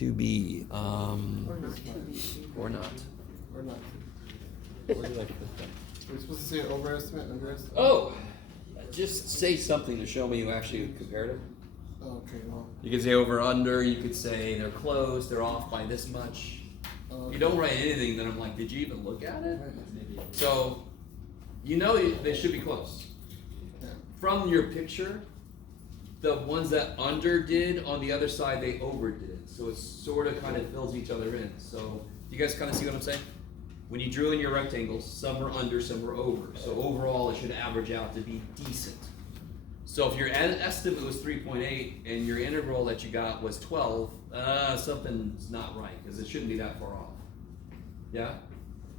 to be, Or not to be. or not. Or not. Where did I put that? We're supposed to say overestimate, underestimate? Oh, just say something to show me you actually compared them. Okay, well. You could say over under, you could say they're close, they're off by this much. Okay. You don't write anything, then I'm like, did you even look at it? Right. So, they should be close. Yeah. From your picture, the ones that under did, on the other side, they overdid. So it sort of kind of fills each other in. So, you guys kind of see what I'm saying? When you drew in your rectangles, some were under, some were over. So overall, it should average out to be decent. So if your estimate was 3.8 and your integral that you got was 12, something's not right, because it shouldn't be that far off. Yeah?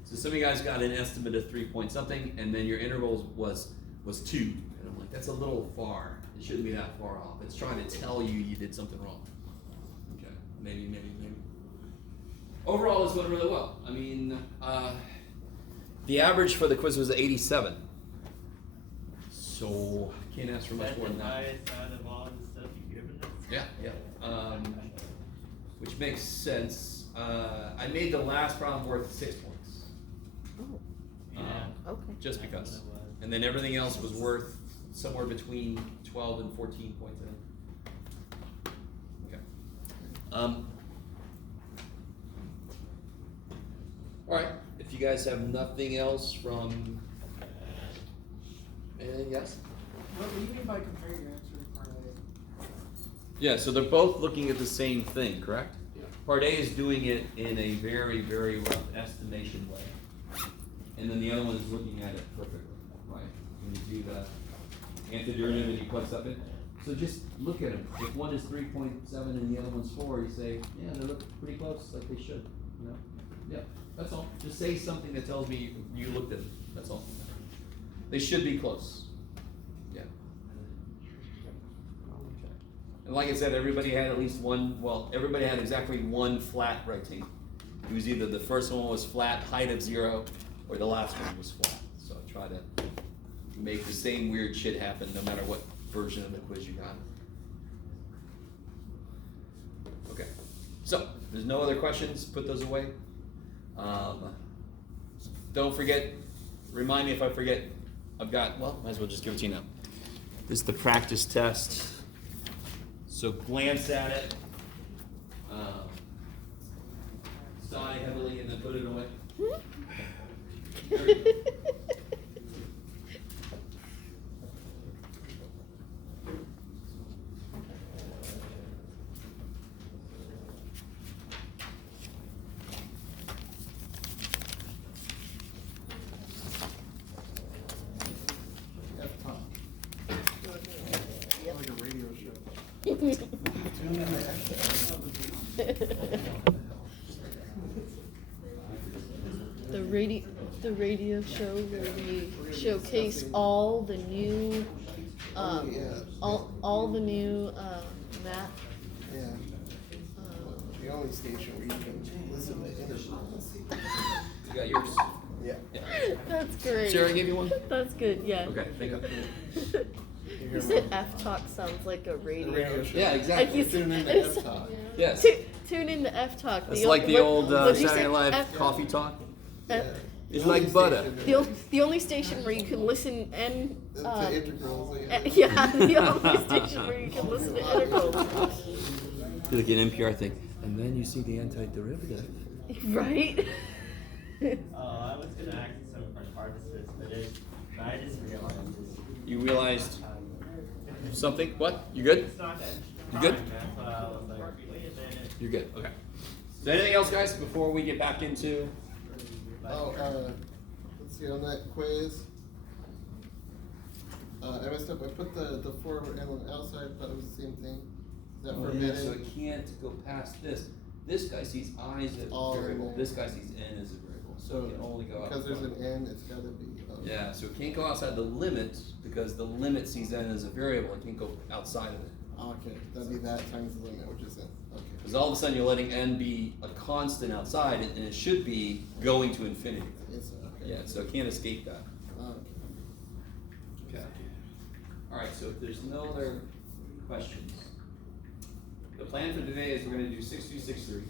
So some of you guys got an estimate of 3 point something, and then your integral was 2. And I'm like, that's a little far. It shouldn't be that far off. It's trying to tell you did something wrong. Okay, maybe. Overall, it's going really well. I mean, the average for the quiz was 87. So, can't ask for much more than that. Out of all the stuff you've given us. Yeah. Which makes sense. I made the last problem worth 6 points. Oh, Yeah. okay. Just because. And then everything else was worth somewhere between 12 and 14 points, I think. Okay. All right. If you guys have nothing else from anything else? What do you mean by compare your answer to part A? Yeah, so they're both looking at the same thing, correct? Yeah. Part A is doing it in a very, very rough estimation way. And then the other one is looking at it perfectly, right? When you do the antiderivative and you put stuff in. So just look at them. If one is 3.7 and the other one's 4, you say, yeah, they look pretty close, like they should, you know? Yeah, that's all. Just say something that tells me you looked at them, that's all. They should be close. Yeah. And like I said, everybody had at least one, everybody had exactly one flat rectangle. It was either the first one was flat, height of 0, or the last one was flat. So try to make the same weird shit happen no matter what version of the quiz you got. Okay, so there's no other questions, put those away. Don't forget, remind me if I forget, I've got, might as well just give it to you now. This is the practice test. So glance at it, sigh heavily, and then put it away. There we go. F-top. Like a radio show. Tune in to F-top. The radio show where we showcase all the new, all the new math. Yeah. The only station where you can listen to interviews. You got yours? Yeah. That's great. Sarah gave you one? That's good. Yeah. Okay, thank you. You said F-Talk sounds like a radio. Radio show. Yeah, exactly. Tune in to F-top. Yes. Tune in to F-Talk. It's like the old what'd you Saturday say? Night Live F- coffee talk. F- It's like butter. the only station where you can listen and To integrals. yeah, the only station where you can listen to integrals. Like an NPR thing. And then you see the antiderivative. Right? I was gonna ask some participants, but I just realized this. You realized something? What? You good? It's not that. You good? That's why I was like, wait a minute. You're good. Okay. Is there anything else, guys, before we get back into? Let's see, on that quiz, I messed up, I put the 4 in on the outside, thought it was the same thing. Is that forbidden? So it can't go past this. This guy sees I as a All in variable. there. This guy sees N as a variable. So it can only go out. Because there's front. an N, it's gotta be. Yeah, so it can't go outside the limit because the limit sees N as a variable. It can't go outside of it. Okay, that'd be that times the limit, which is N. Okay. Because all of a sudden you're letting N be a constant outside, and it should be going to infinity. It's, okay. Yeah, so it can't escape that. Okay. Okay. All right, so if there's no other questions, The plan for today is we're gonna do 6.2, 6.3,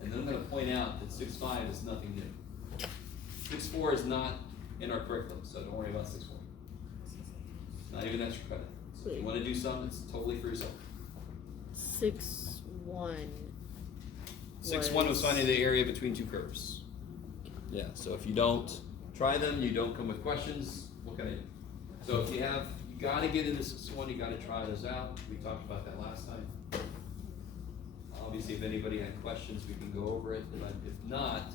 and then I'm gonna point out that 6.5 is nothing new. 6.4 is not in our curriculum, so don't worry about 6.4. Not even extra credit. So if you wanna do something, it's totally for yourself. 6-1. 6.1 was finding the area between two curves. Yeah, so if you don't try them, you don't come with questions, what can I do? So if you gotta get into 6.1, you gotta try those out. We talked about that last time. Obviously, if anybody had questions, we can go over it, but if not,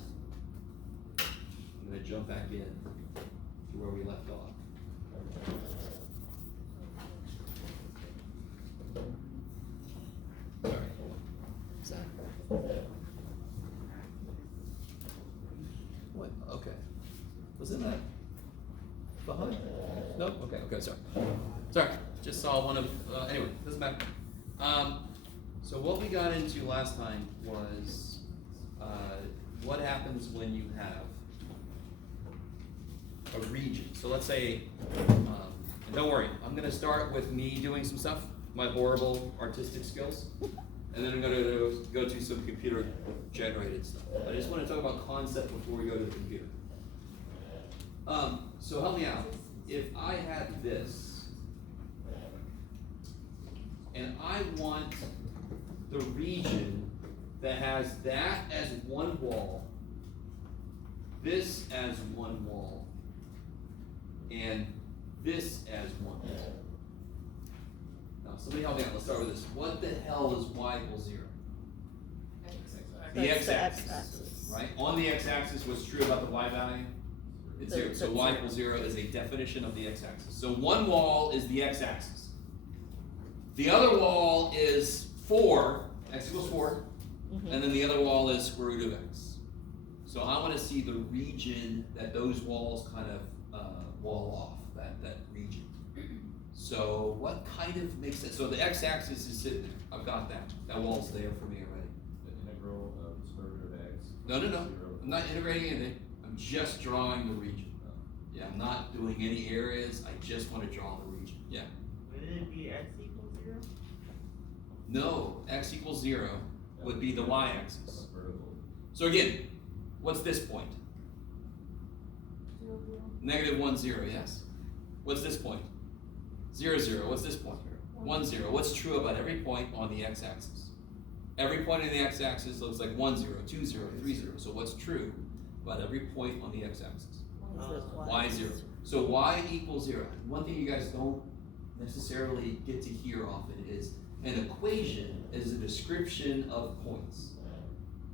I'm gonna jump back in to where we left off. Sorry. What? Okay. Wasn't that behind? Nope. Okay. Sorry. Just saw one of. Anyway, doesn't matter. So what we got into last time was what happens when you have a region. So let's say, and don't worry, I'm going to start with me doing some stuff, my horrible artistic skills, and then I'm going to go to some computer generated stuff. I just want to talk about concept before we go to the computer. So help me out. If I had this, and I want the region that has that as one wall, this as one wall, and this as one wall. Now, somebody help me out. Let's start with this. What the hell is y equals 0? The That's the x-axis, x-axis. right? On the x-axis, what's true about the y value? It's 0. So That's y 0. equals 0 is a definition of the x-axis. So one wall is the x-axis. The other wall is 4, x equals 4, and then the other wall is square root of x. So I want to see the region that those walls kind of wall off, that region. So what kind of makes sense? So the x-axis is sitting there. I've got that. That wall's there for me already. The integral of square root of x. No. 0. I'm not integrating anything. I'm just drawing the region. Yeah, I'm not doing any areas. I just want to draw the region. Yeah. Wouldn't it be x equals 0? No, x equals 0 would be the y-axis. That's vertical. So again, what's this point? Negative 1, 0, yes. What's this point? 0, 0. What's this point? 1, 0. What's true about every point on the x-axis? Every point on the x-axis looks like 1, 0, 2, 0, 3, 0. So what's true about every point on the x-axis? Y 0. So y equals 0. One thing you guys don't necessarily get to hear often is an equation is a description of points.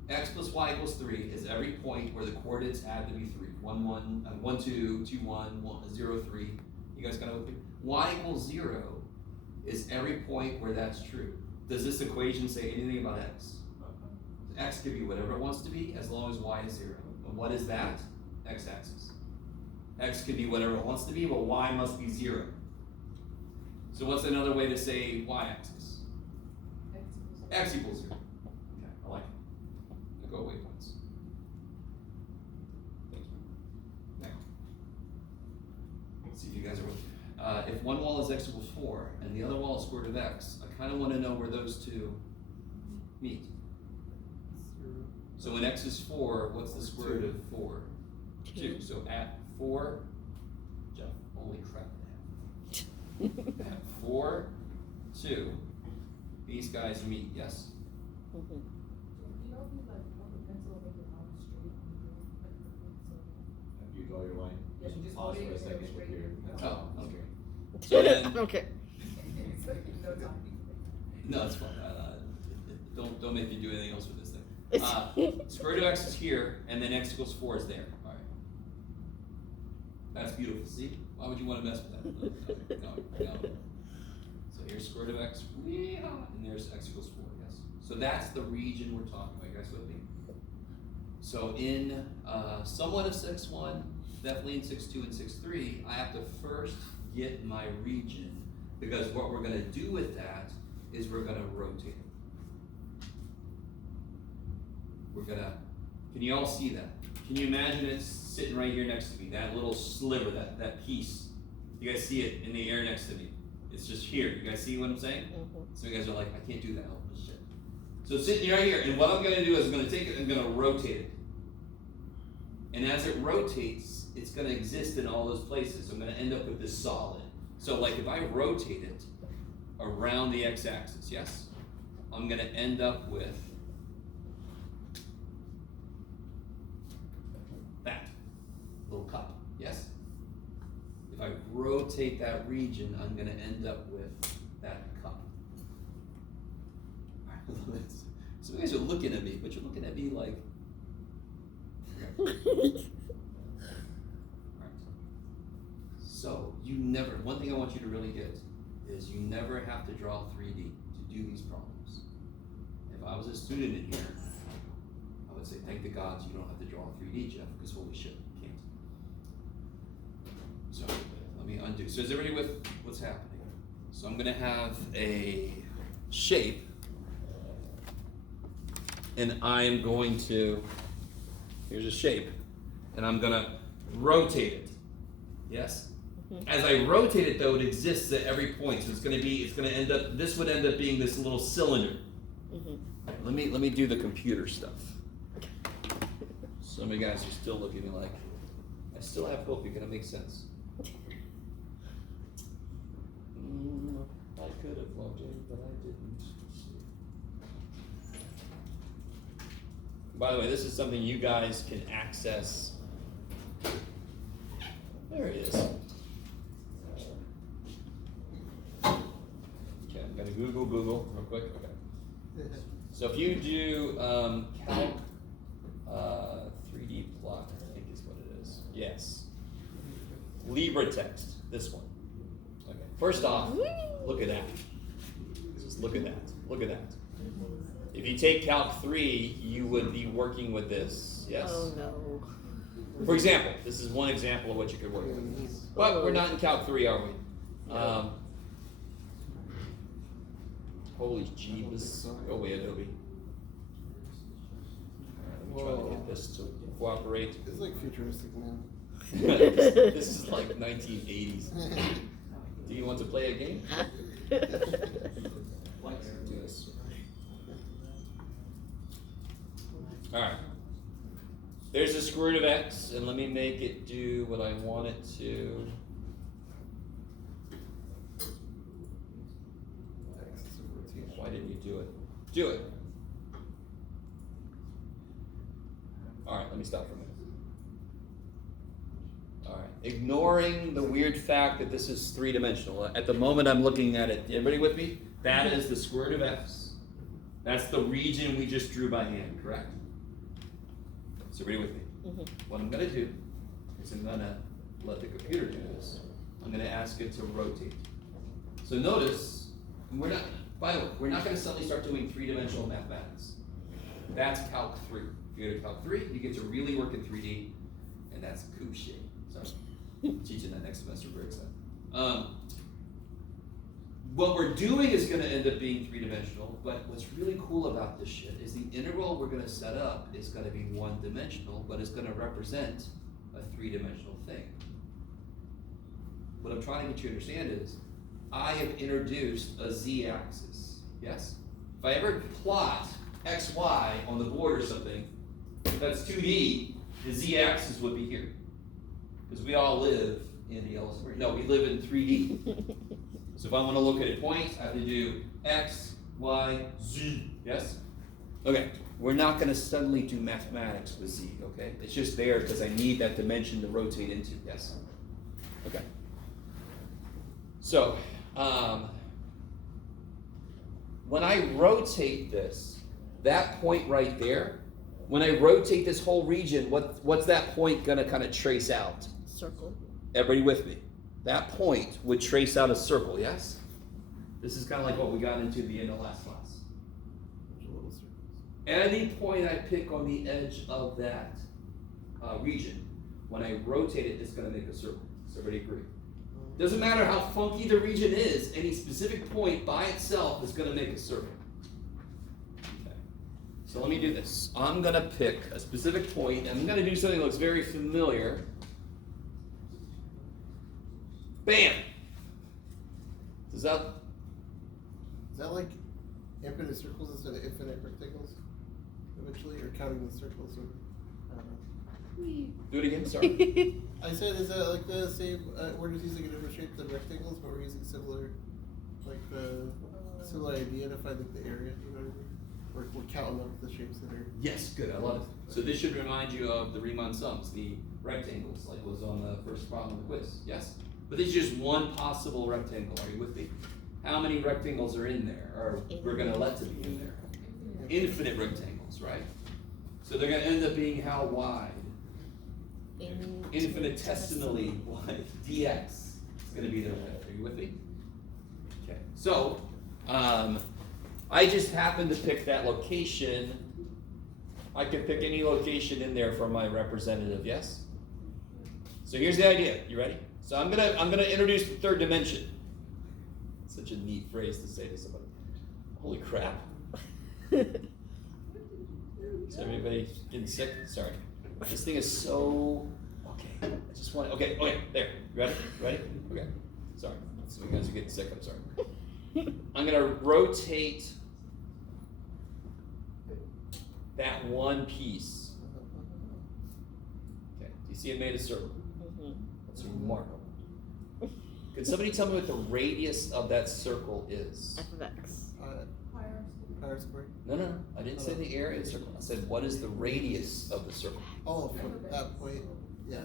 X plus y equals 3 is every point where the coordinates had to be 3. 1, 2, 2, 1, 0, 3. You guys kind of with me? Y equals 0 is every point where that's true. Does this equation say anything about x? X can be whatever it wants to be as long as y is 0. And what is that? X-axis. X can be whatever it wants to be, but y must be 0. So what's another way to say y-axis? X equals 0. Okay, I like it. Now go waypoints. Thank you. Now, let's see if you guys are with me. If one wall is x equals 4 and the other wall is square root of x, I kind of want to know where those two meet. So when x is 4, what's the square root of 4? 2. So at 4, Jeff, holy crap. At 4, 2, these guys meet, yes? If you draw your line, Yeah, you just pause hold for it a second straight. with your. Oh, okay. So then, Okay. no, it's fine. Don't make me do anything else with this thing. Square root of x is here, and then x equals 4 is there. All right. That's beautiful. See? Why would you want to mess with that? No. So here's square root of x, and there's x equals 4. Yes. So that's the region we're talking about. You guys with me? So in somewhat of 6.1, definitely in 6.2 and 6.3, I have to first get my region, because what we're going to do with that is we're going to rotate it. We're going to, can you all see that? Can you imagine it sitting right here next to me, that little sliver, that piece? You guys see it in the air next to me. It's just here. You guys see what I'm saying? So you guys are like, I can't do that. I'll So it's sitting right here, and what I'm gonna do is I'm gonna take it and I'm gonna rotate it. And as it rotates, it's gonna exist in all those places. So I'm gonna end up with this solid. So like if I rotate it around the x-axis, yes? I'm gonna end up with that little cup, yes? If I rotate that region, I'm gonna end up with that cup. Some of you guys are looking at me, but you're looking at me like. Alright. So you never. One thing I want you to really get is you never have to draw 3D to do these problems. If I was a student in here, I would say, thank the gods you don't have to draw 3D, Jeff, because holy shit, you can't. So let me undo. So is everybody with what's happening? So I'm gonna have a shape. And I'm going to, here's a shape, and I'm gonna rotate it, yes? As I rotate it though, it exists at every point, so it's gonna end up, this would end up being this little cylinder. Let me do the computer stuff. Some of you guys are still looking at me like, I still have hope you're gonna make sense. I could have loved it, but I didn't. By the way, this is something you guys can access. There it is. Okay, I'm gonna Google real quick. Okay. So if you do Calc 3D plot, I think is what it is. Yes. LibreText, this one. Okay. First off, look at that. Just look at that. Look at that. If you take Calc 3, you would be working with this, yes? Oh no. For example, this is one example of what you could work with. But we're not in Calc 3, are we? Holy jeebus. Go away, Adobe. I'm trying to get this to cooperate. It's like futuristic, man. This is like 1980s. Do you want to play a game? Let's do this. Alright. There's the square root of x, and let me make it do what I want it to. Why didn't you do it? Do it. Alright, let me stop for a minute. Alright, ignoring the weird fact that this is three-dimensional. At the moment I'm looking at it, everybody with me? That is the square root of x. That's the region we just drew by hand, correct? So everybody with me? What I'm gonna do is I'm gonna let the computer do this. I'm gonna ask it to rotate. So notice, we're not gonna suddenly start doing three-dimensional mathematics. That's Calc 3. If you go to Calc 3, you get to really work in 3D, and that's cool shit. So I'm teaching that next semester, very excited. What we're doing is gonna end up being three-dimensional, but what's really cool about this shit is the integral we're gonna set up is gonna be one-dimensional, but it's gonna represent a three-dimensional thing. What I'm trying to get you to understand is, I have introduced a z-axis, yes? If I ever plot x, y on the board or something, that's 2D, the z-axis would be here. Because we all live in the no, we live in 3D. So if I want to look at a point, I have to do x, y, z, yes? Okay, we're not going to suddenly do mathematics with z, okay? It's just there because I need that dimension to rotate into, yes? Okay. So, when I rotate this, that point right there, when I rotate this whole region, what's that point going to kind of trace out? Circle. Everybody with me? That point would trace out a circle, yes? This is kind of like what we got into at the end of last class. Any point I pick on the edge of that region, when I rotate it, it's going to make a circle. Does everybody agree? Doesn't matter how funky the region is, any specific point by itself is going to make a circle. Okay. So let me do this. I'm going to pick a specific point, and I'm going to do something that looks very familiar. Bam! Is that like infinite circles instead of infinite rectangles? counting the circles. Or, I don't know. Do it again, sorry. I said, is that like the same? We're just using a different shape than rectangles, but we're using similar, like the similar idea to find like the area. You know what I mean? We're counting up the shapes that are. Yes, good, I love it. So this should remind you of the Riemann sums, the rectangles, like was on the first problem of the quiz, yes? But this is just one possible rectangle, are you with me? How many rectangles are in there, or we're gonna let to be in there? Infinite rectangles, right? So they're gonna end up being how wide? Infinitesimally wide, dx is gonna be their width, are you with me? Okay, so, I just happened to pick that location. I can pick any location in there for my representative, yes? So here's the idea, you ready? So I'm gonna introduce the third dimension. Such a neat phrase to say to somebody. Holy crap. Is everybody getting sick? Sorry. This thing is so, okay, I just want, okay, there, you ready? Ready? Okay, sorry. So you guys are getting sick, I'm sorry. I'm gonna rotate that one piece. Okay, do you see it made a circle? That's remarkable. Can somebody tell me what the radius of that circle is? F of x. Pi squared. No, I didn't say the area of the circle. I said, what is the radius of the circle? Oh, from that point, yeah.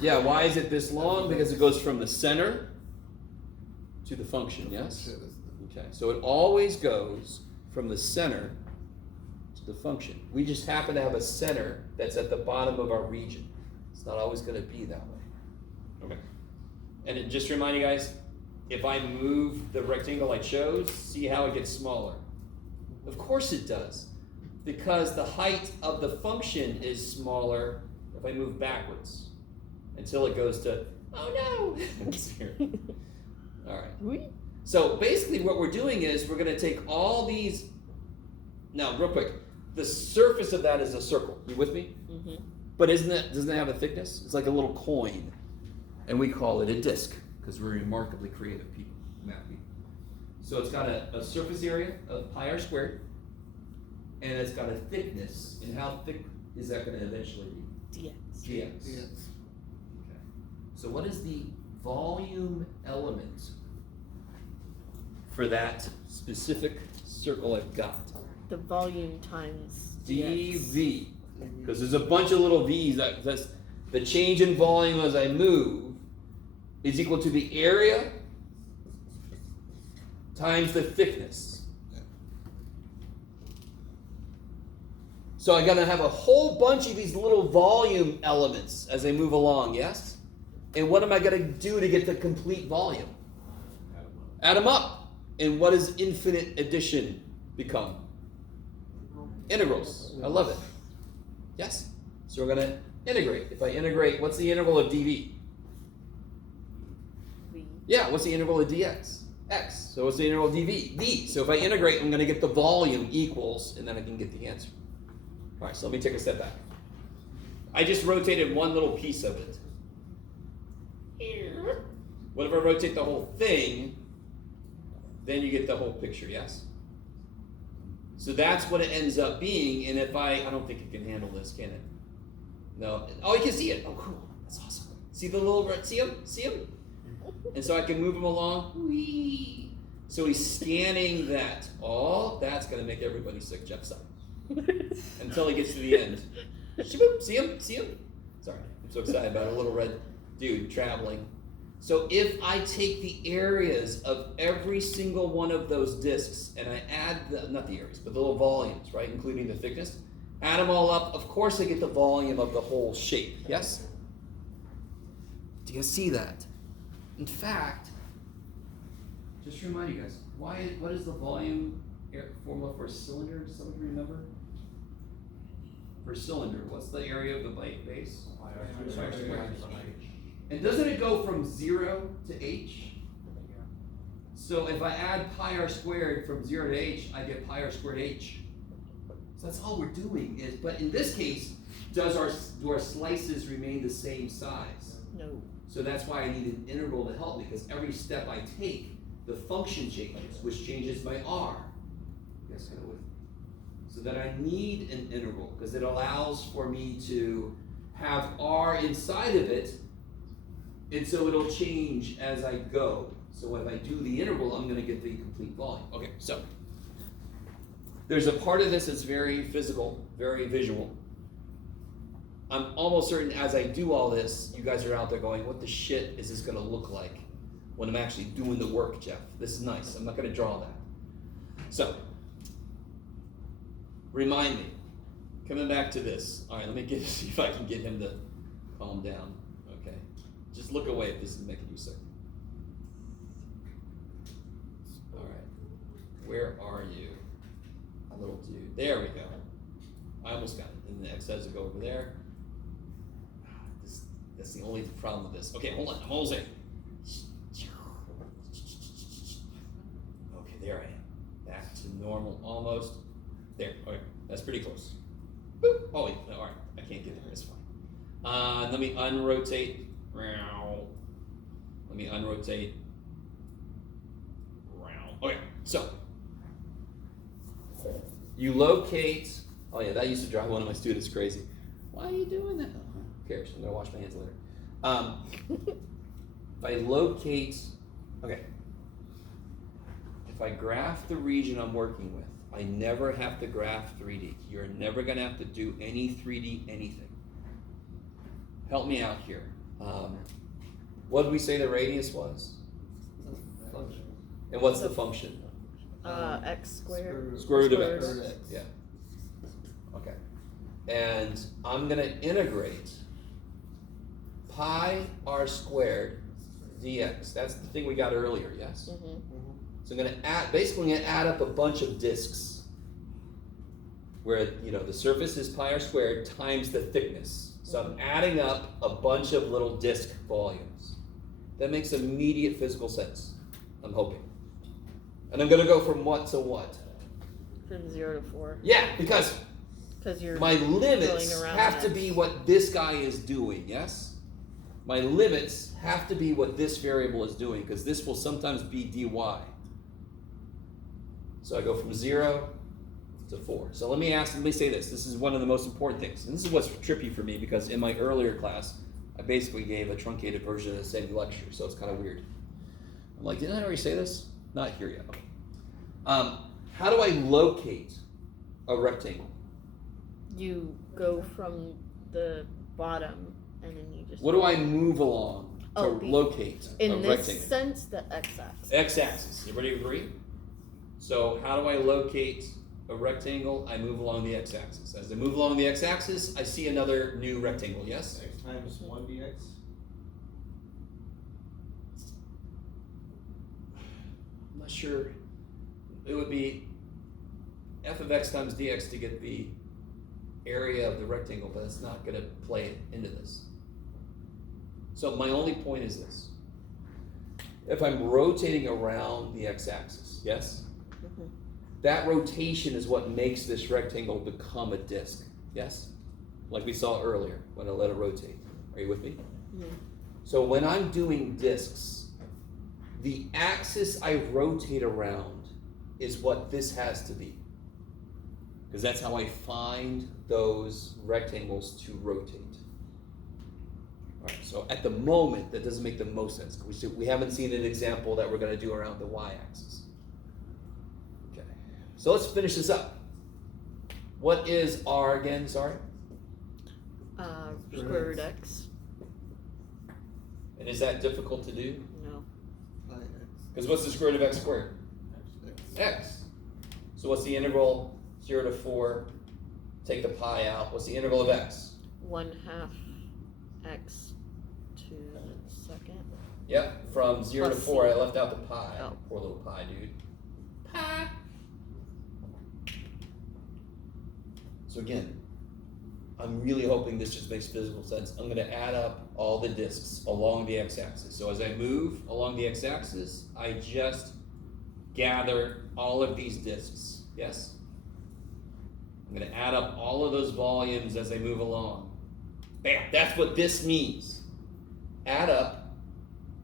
Yeah, why is it this long? Because it goes from the center to the function, yes? Okay, so it always goes from the center to the function. We just happen to have a center that's at the bottom of our region. It's not always going to be that way. Okay. And it, just remind you guys, if I move the rectangle I chose, see how it gets smaller? Of course it does, because the height of the function is smaller if I move backwards until it goes to, oh no! It's here. All right. So basically what we're doing is we're going to take all these, now real quick, the surface of that is a circle. You with me? Mm-hmm. But doesn't it have a thickness? It's like a little coin. And we call it a disk because we're remarkably creative people, math people. So it's got a surface area of pi r squared, and it's got a thickness. And how thick is that going to eventually be? dx. Dx. Yes. Okay. So what is the volume element for that specific circle I've got? The volume times dx. dv. Because there's a bunch of little v's. That's the change in volume as I move is equal to the area times the thickness. So I'm gonna have a whole bunch of these little volume elements as I move along, yes? And what am I gonna do to get the complete volume? Add them up. And what does infinite addition become? Integrals. I love it. Yes? So we're gonna integrate. If I integrate, what's the integral of dv? V. Yeah, what's the integral of dx? X. So what's the integral of dv? V. So if I integrate, I'm gonna get the volume equals, and then I can get the answer. All right, so let me take a step back. I just rotated one little piece of it. What if I rotate the whole thing? Then you get the whole picture, yes? So that's what it ends up being, and if I don't think it can handle this, can it? No. Oh, you can see it. Oh, cool. That's awesome. See the little, see him? See him? And so I can move him along. Whee! So he's scanning that. Oh, that's going to make everybody sick, Jeff side. Until he gets to the end. Shaboom. See him? See him? Sorry, I'm so excited about a little red dude traveling. So if I take the areas of every single one of those disks and I add, not the areas, but the little volumes, right, including the thickness, add them all up, of course I get the volume of the whole shape, yes? Do you see that? In fact, just to remind you guys, what is the volume formula for a cylinder? Does somebody remember? For a cylinder, what's the area of the base? And doesn't it go from 0 to h? So if I add pi r squared from 0 to h, I get pi r squared h. So that's all we're doing is, but in this case, do our slices remain the same size? No. So that's why I need an integral to help me, because every step I take, the function changes, which changes my r. You guys kind of with me? So that I need an integral, because it allows for me to have r inside of it, and so it'll change as I go. So if I do the integral, I'm going to get the complete volume. Okay, so there's a part of this that's very physical, very visual. I'm almost certain as I do all this, you guys are out there going, what the shit is this going to look like when I'm actually doing the work, Jeff? This is nice. I'm not going to draw that. So, remind me. Coming back to this. All right, let me see if I can get him to calm down. Okay. Just look away if this is making you sick. All right. Where are you? Little dude. There we go. I almost got it. And the x has to go over there. That's the only problem with this. Okay, hold on. I'm almost there. Okay, there I am. Back to normal almost. There. Okay, that's pretty close. Boop. Oh, wait. No, all right. I can't get there. It's fine. Let me unrotate. Let me unrotate. Okay, so you locate. Oh yeah, that used to drive one of my students crazy. Why are you doing that? Oh, who cares? I'm gonna wash my hands later. If I locate, okay. If I graph the region I'm working with, I never have to graph 3D. You're never gonna have to do any 3D anything. Help me out here. What did we say the radius was? Function. And what's the function? X squared. Square root of Square x. root of x. Yeah. Okay. And I'm gonna integrate pi r squared dx. That's the thing we got earlier, yes? Mm-hmm. So I'm gonna add up a bunch of disks where, the surface is pi r squared times the thickness. So I'm adding up a bunch of little disk volumes. That makes immediate physical sense, I'm hoping. And I'm gonna go from what to what? From 0 to 4. Yeah, because You're my limits going around have the to be X. what this guy is doing, yes? My limits have to be what this variable is doing, because this will sometimes be dy. So I go from 0 to 4. So let me say this. This is one of the most important things. And this is what's trippy for me, because in my earlier class, I basically gave a truncated version of the same lecture, so it's kind of weird. I'm like, didn't I already say this? Not here yet. Okay. How do I locate a rectangle? You go from the bottom and then you just. What do I move along to Oh, locate a in this rectangle? sense, the x-axis. X-axis. Everybody agree? So how do I locate a rectangle? I move along the x-axis. As I move along the x-axis, I see another new rectangle, yes? X times 1 dx. I'm not sure. It would be f of x times dx to get the area of the rectangle, but it's not going to play into this. So my only point is this. If I'm rotating around the x-axis, yes? Mhm. That rotation is what makes this rectangle become a disk, yes? Like we saw earlier when I let it rotate. Are you with me? Mhm. So when I'm doing disks, the axis I rotate around is what this has to be. Because that's how I find those rectangles to rotate. All right, so at the moment, that doesn't make the most sense. We haven't seen an example that we're going to do around the y-axis. Okay, so let's finish this up. What is r again, sorry? Square root x. And is that difficult to do? No. Pi x. Because what's the square root of x squared? X. X. So what's the integral 0 to 4? Take the pi out. What's the integral of x? 1/2 x to the second. Yep, from 0 to Plus 4, I C. left out the pi. Oh. Poor little pi, dude. Pi. So again, I'm really hoping this just makes physical sense. I'm gonna add up all the disks along the x-axis. So as I move along the x-axis, I just gather all of these disks, yes? I'm gonna add up all of those volumes as I move along. Bam, that's what this means. Add up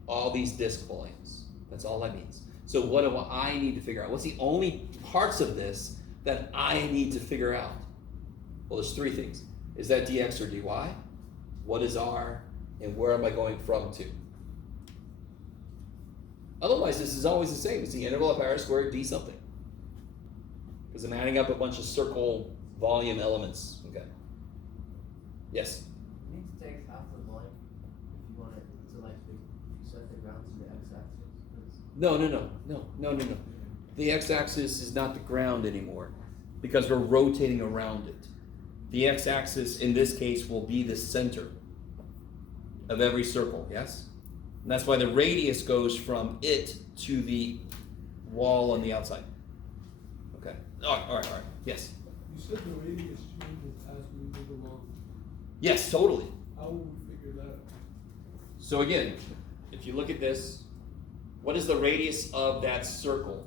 all these disk volumes. That's all that means. So what do I need to figure out? What's the only parts of this that I need to figure out? Well, there's three things. Is that dx or dy? What is r? And where am I going from to? Otherwise, this is always the same. It's the integral of r squared d something. Because I'm adding up a bunch of circle volume elements. Okay. Yes? You need to take half the volume if you want it to like set the ground to the x-axis. No. The x-axis is not the ground anymore because we're rotating around it. The x-axis in this case will be the center of every circle, yes? And that's why the radius goes from it to the wall on the outside. Okay. All right. Yes? You said the radius changes as we move along. Yes, totally. How will we figure that out? So again, if you look at this, what is the radius of that circle?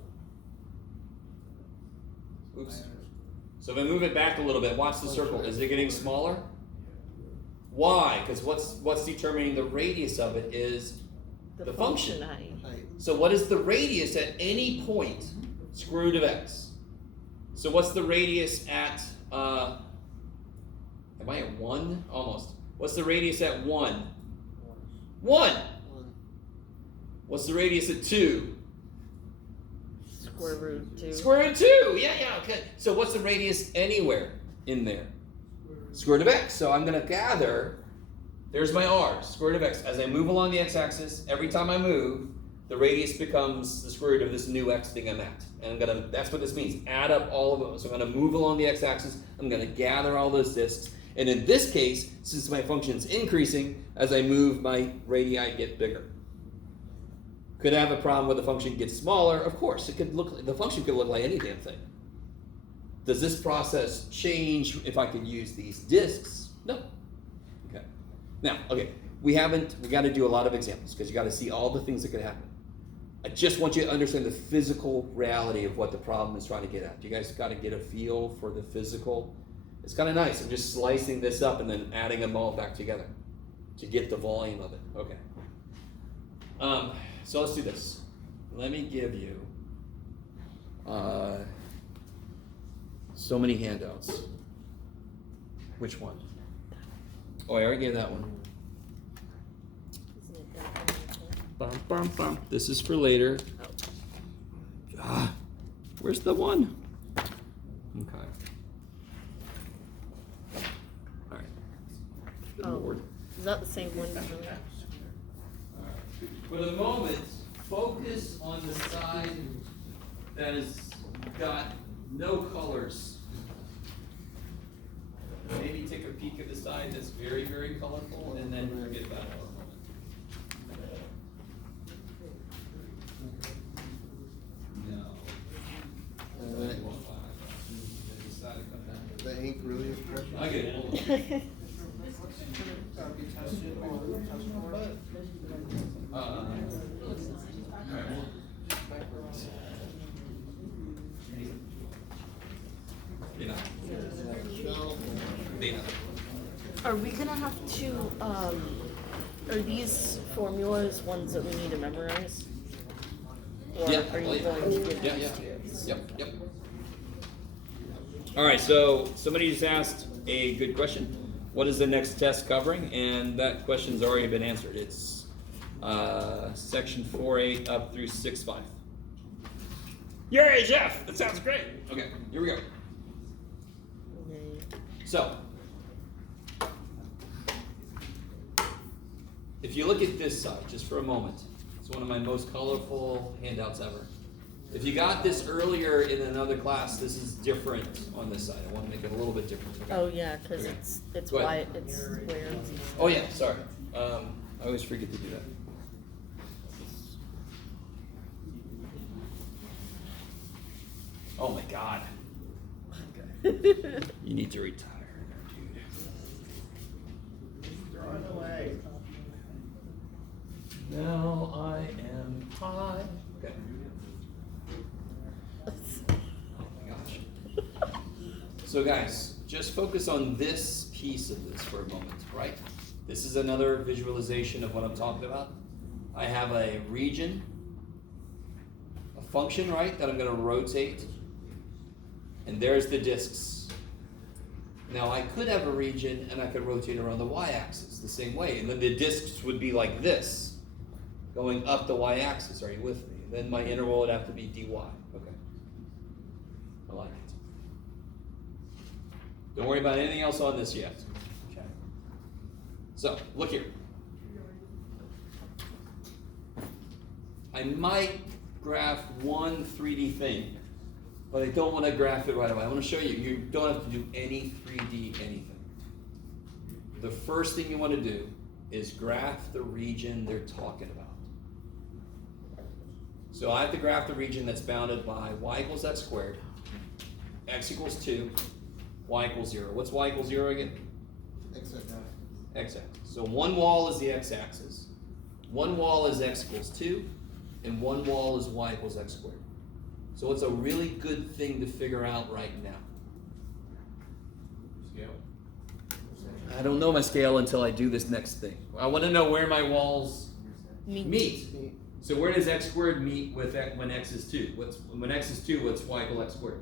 Oops. So if I move it back a little bit, watch the circle. Is it getting smaller? Why? Because what's determining the radius of it is the function. height. Height. So what is the radius at any point? Square root of x. So what's the radius at, am I at 1? Almost. What's the radius at 1? 1! One. What's the radius at 2? Square root 2. Square root of 2! Yeah, okay. So what's the radius anywhere in there? Square root of x. So I'm going to gather, there's my r, square root of x. As I move along the x-axis, every time I move, the radius becomes the square root of this new x thing I'm at. And that's what this means. Add up all of them. So I'm going to move along the x-axis. I'm going to gather all those disks. And in this case, since my function is increasing, as I move, my radii get bigger. Could I have a problem where the function gets smaller? Of course, the function could look like any damn thing. Does this process change if I could use these disks? No. Okay. Now, we got to do a lot of examples because you got to see all the things that could happen. I just want you to understand the physical reality of what the problem is trying to get at. You guys got to get a feel for the physical. It's kind of nice. I'm just slicing this up and then adding them all back together to get the volume of it. Okay. So let's do this. Let me give you so many handouts. Which one? Oh, I already gave that one. Isn't it that one? Bum, bum, bum. This is for later. Where's the one? Okay. All right. Good Oh. Lord. Is that the same one? For the moment, focus on the side that has got no colors. Maybe take a peek at the side that's very, very colorful, and then forget about it for a moment. No. The ink really is precious. I get it. Gotta be tested on test board. Are we gonna have to, are these formulas ones that we need to memorize? Or Yeah, are you oh, yeah. going to give Yeah, these yeah. to us? Yep. All right, so somebody just asked a good question. What is the next test covering? And that question's already been answered. It's section 4.8 up through 6.5. Yay, Jeff! That sounds great. Okay, here we go. Okay. So, if you look at this side just for a moment, it's one of my most colorful handouts ever. If you got this earlier in another class, this is different on this side. I want to make it a little bit different. Okay? Oh yeah, because Okay. it's Go ahead. white, it's square. Oh yeah, sorry. I always forget to do that. Oh my God. You need to retire, dude. Throw it away. Now I am high. Okay. Oh my gosh. So guys, just focus on this piece of this for a moment, right? This is another visualization of what I'm talking about. I have a region, a function, right, that I'm going to rotate. And there's the discs. Now I could have a region and I could rotate around the y-axis the same way, and then the discs would be like this, going up the y-axis. Are you with me? Then my interval would have to be dy. Okay. I like it. Don't worry about anything else on this yet. Okay. So, look here. I might graph one 3D thing, but I don't want to graph it right away. I want to show you, you don't have to do any 3D anything. The first thing you want to do is graph the region they're talking about. So I have to graph the region that's bounded by y equals x squared, x equals 2, y equals 0. What's y equals 0 again? X-axis. X-axis. So one wall is the x-axis, one wall is x equals 2, and one wall is y equals x squared. So it's a really good thing to figure out right now. Scale. I don't know my scale until I do this next thing. I want to know where my walls meet. So where does x squared meet with x when x is 2? When x is 2, what's y equal x squared?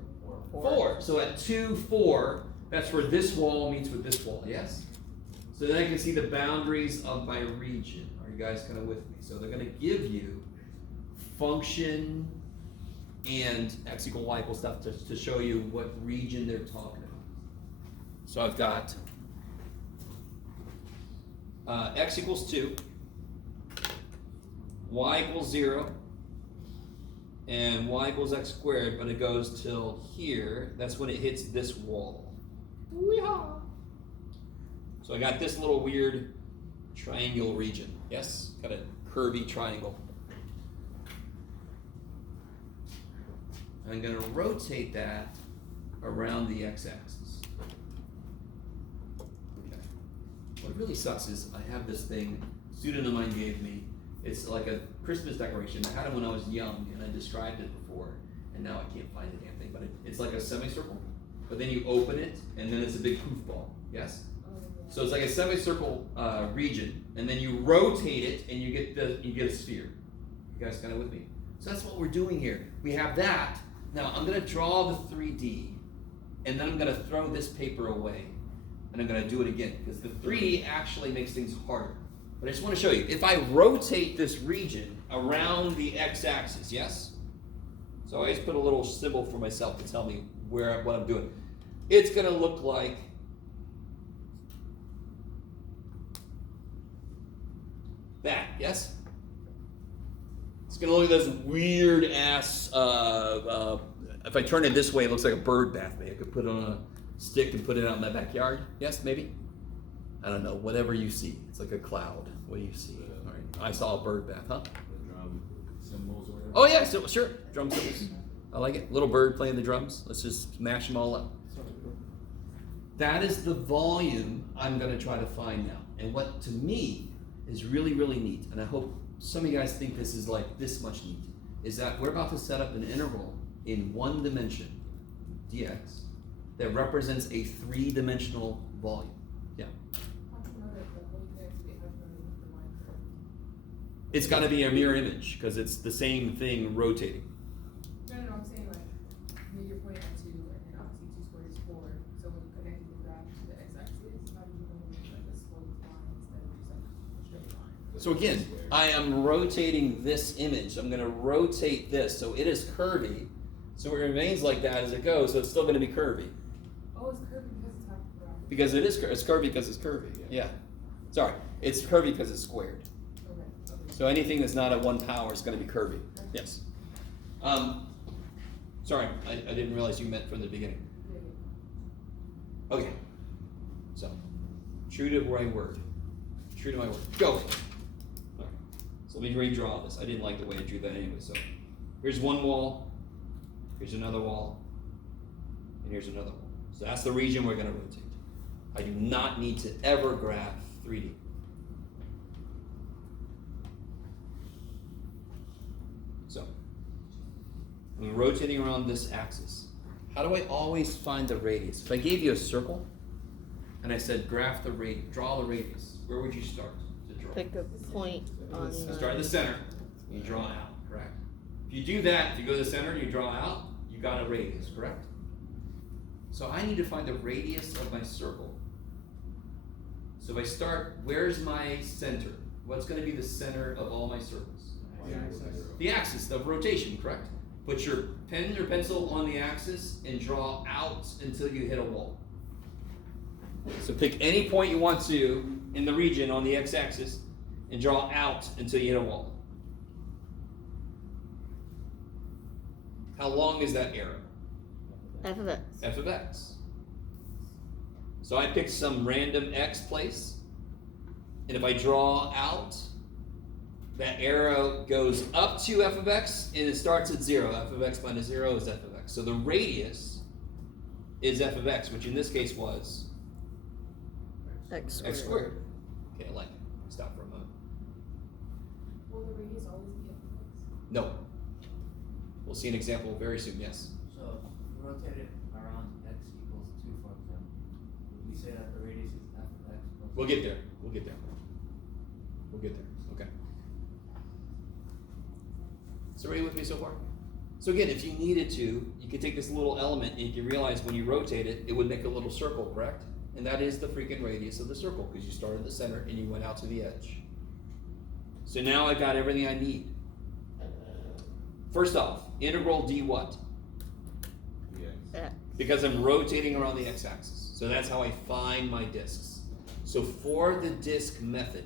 4. So at 2, 4, that's where this wall meets with this wall, yes? So then I can see the boundaries of my region. Are you guys kind of with me? So they're going to give you function and x equal y equal stuff to show you what region they're talking about. So I've got x equals 2, y equals 0, and y equals x squared, but it goes till here. That's when it hits this wall. Weehaw. So I got this little weird triangle region. Yes? Got a curvy triangle. I'm going to rotate that around the x-axis. Okay. What really sucks is I have this thing a student of mine gave me. It's like a Christmas decoration. I had it when I was young, and I described it before, and now I can't find the damn thing. But it's like a semicircle, but then you open it, and then it's a big poof ball. Yes? So it's like a semicircle region, and then you rotate it, and you get a sphere. You guys kind of with me? So that's what we're doing here. We have that. Now I'm going to draw the 3D, and then I'm going to throw this paper away, and I'm going to do it again, because the 3D actually makes things harder. But I just want to show you, if I rotate this region around the x-axis, yes? So I always put a little symbol for myself to tell me what I'm doing. It's going to look like that, yes? It's going to look like this weird ass, if I turn it this way, it looks like a bird bath. Maybe I could put it on a stick and put it out in my backyard. Yes, maybe? I don't know, whatever you see. It's like a cloud. What do you see? All right. I saw a bird bath, huh? The drum symbols or whatever. Oh yeah, so, sure. Drum cymbals. I like it. Little bird playing the drums. Let's just smash them all up. That is the volume I'm going to try to find now. And what to me is really, really neat, and I hope some of you guys think this is like this much neat, is that we're about to set up an interval in one dimension, dx, that represents a 3-dimensional volume. Yeah. It's got to be a mirror image because it's the same thing rotating. No, I'm saying like, you're pointing at 2, and then obviously 2 squared is 4, so when you connect the graph to the x-axis, how do you know like a sloped line instead of just like a straight line? So again, I am rotating this image. I'm going to rotate this, so it is curvy. So it remains like that as it goes, so it's still going to be curvy. Oh, it's curvy because it's half the graph. Because it is it's curvy because it's curvy. Yeah. Sorry, it's curvy because it's squared. Okay. So anything that's not at 1 power is going to be curvy. Yes. Sorry, I didn't realize you meant from the beginning. Okay. So, true to my word. True to my word. Go. All right. So let me redraw this. I didn't like the way I drew that anyway. So here's one wall. Here's another wall. And here's another wall. So that's the region we're going to rotate. I do not need to ever graph 3D. So, I'm rotating around this axis. How do I always find the radius? If I gave you a circle, and I said graph the radius, draw the radius, where would you start to draw? Pick a point on You start in the center, you draw out, correct? If you do that, if you go to the center and you draw out, you got a radius, correct? So I need to find the radius of my circle. So if I start, where's my center? What's gonna be the center of all my circles? The axis of rotation, correct? Put your pen or pencil on the axis and draw out until you hit a wall. So pick any point you want to in the region on the x-axis and draw out until you hit a wall. How long is that arrow? F of X. F of x. So I picked some random x place, and if I draw out, that arrow goes up to f of x, and it starts at 0. F of x minus 0 is f of x. So the radius is f of x, which in this case was X squared. x squared. Okay, I like it. Stop for a moment. Will the radius always be f of x? No. We'll see an example very soon, yes. So, if you rotate it around x equals 2, for example, would we say that the radius is f of x plus? We'll get there. We'll get there. We'll get there. Okay. So are you with me so far? So again, if you needed to, you could take this little element and you can realize when you rotate it, it would make a little circle, correct? And that is the freaking radius of the circle because you started at the center and you went out to the edge. So now I've got everything I need. First off, integral d what? X. Because I'm rotating around the x-axis. So that's how I find my discs. So for the disk method,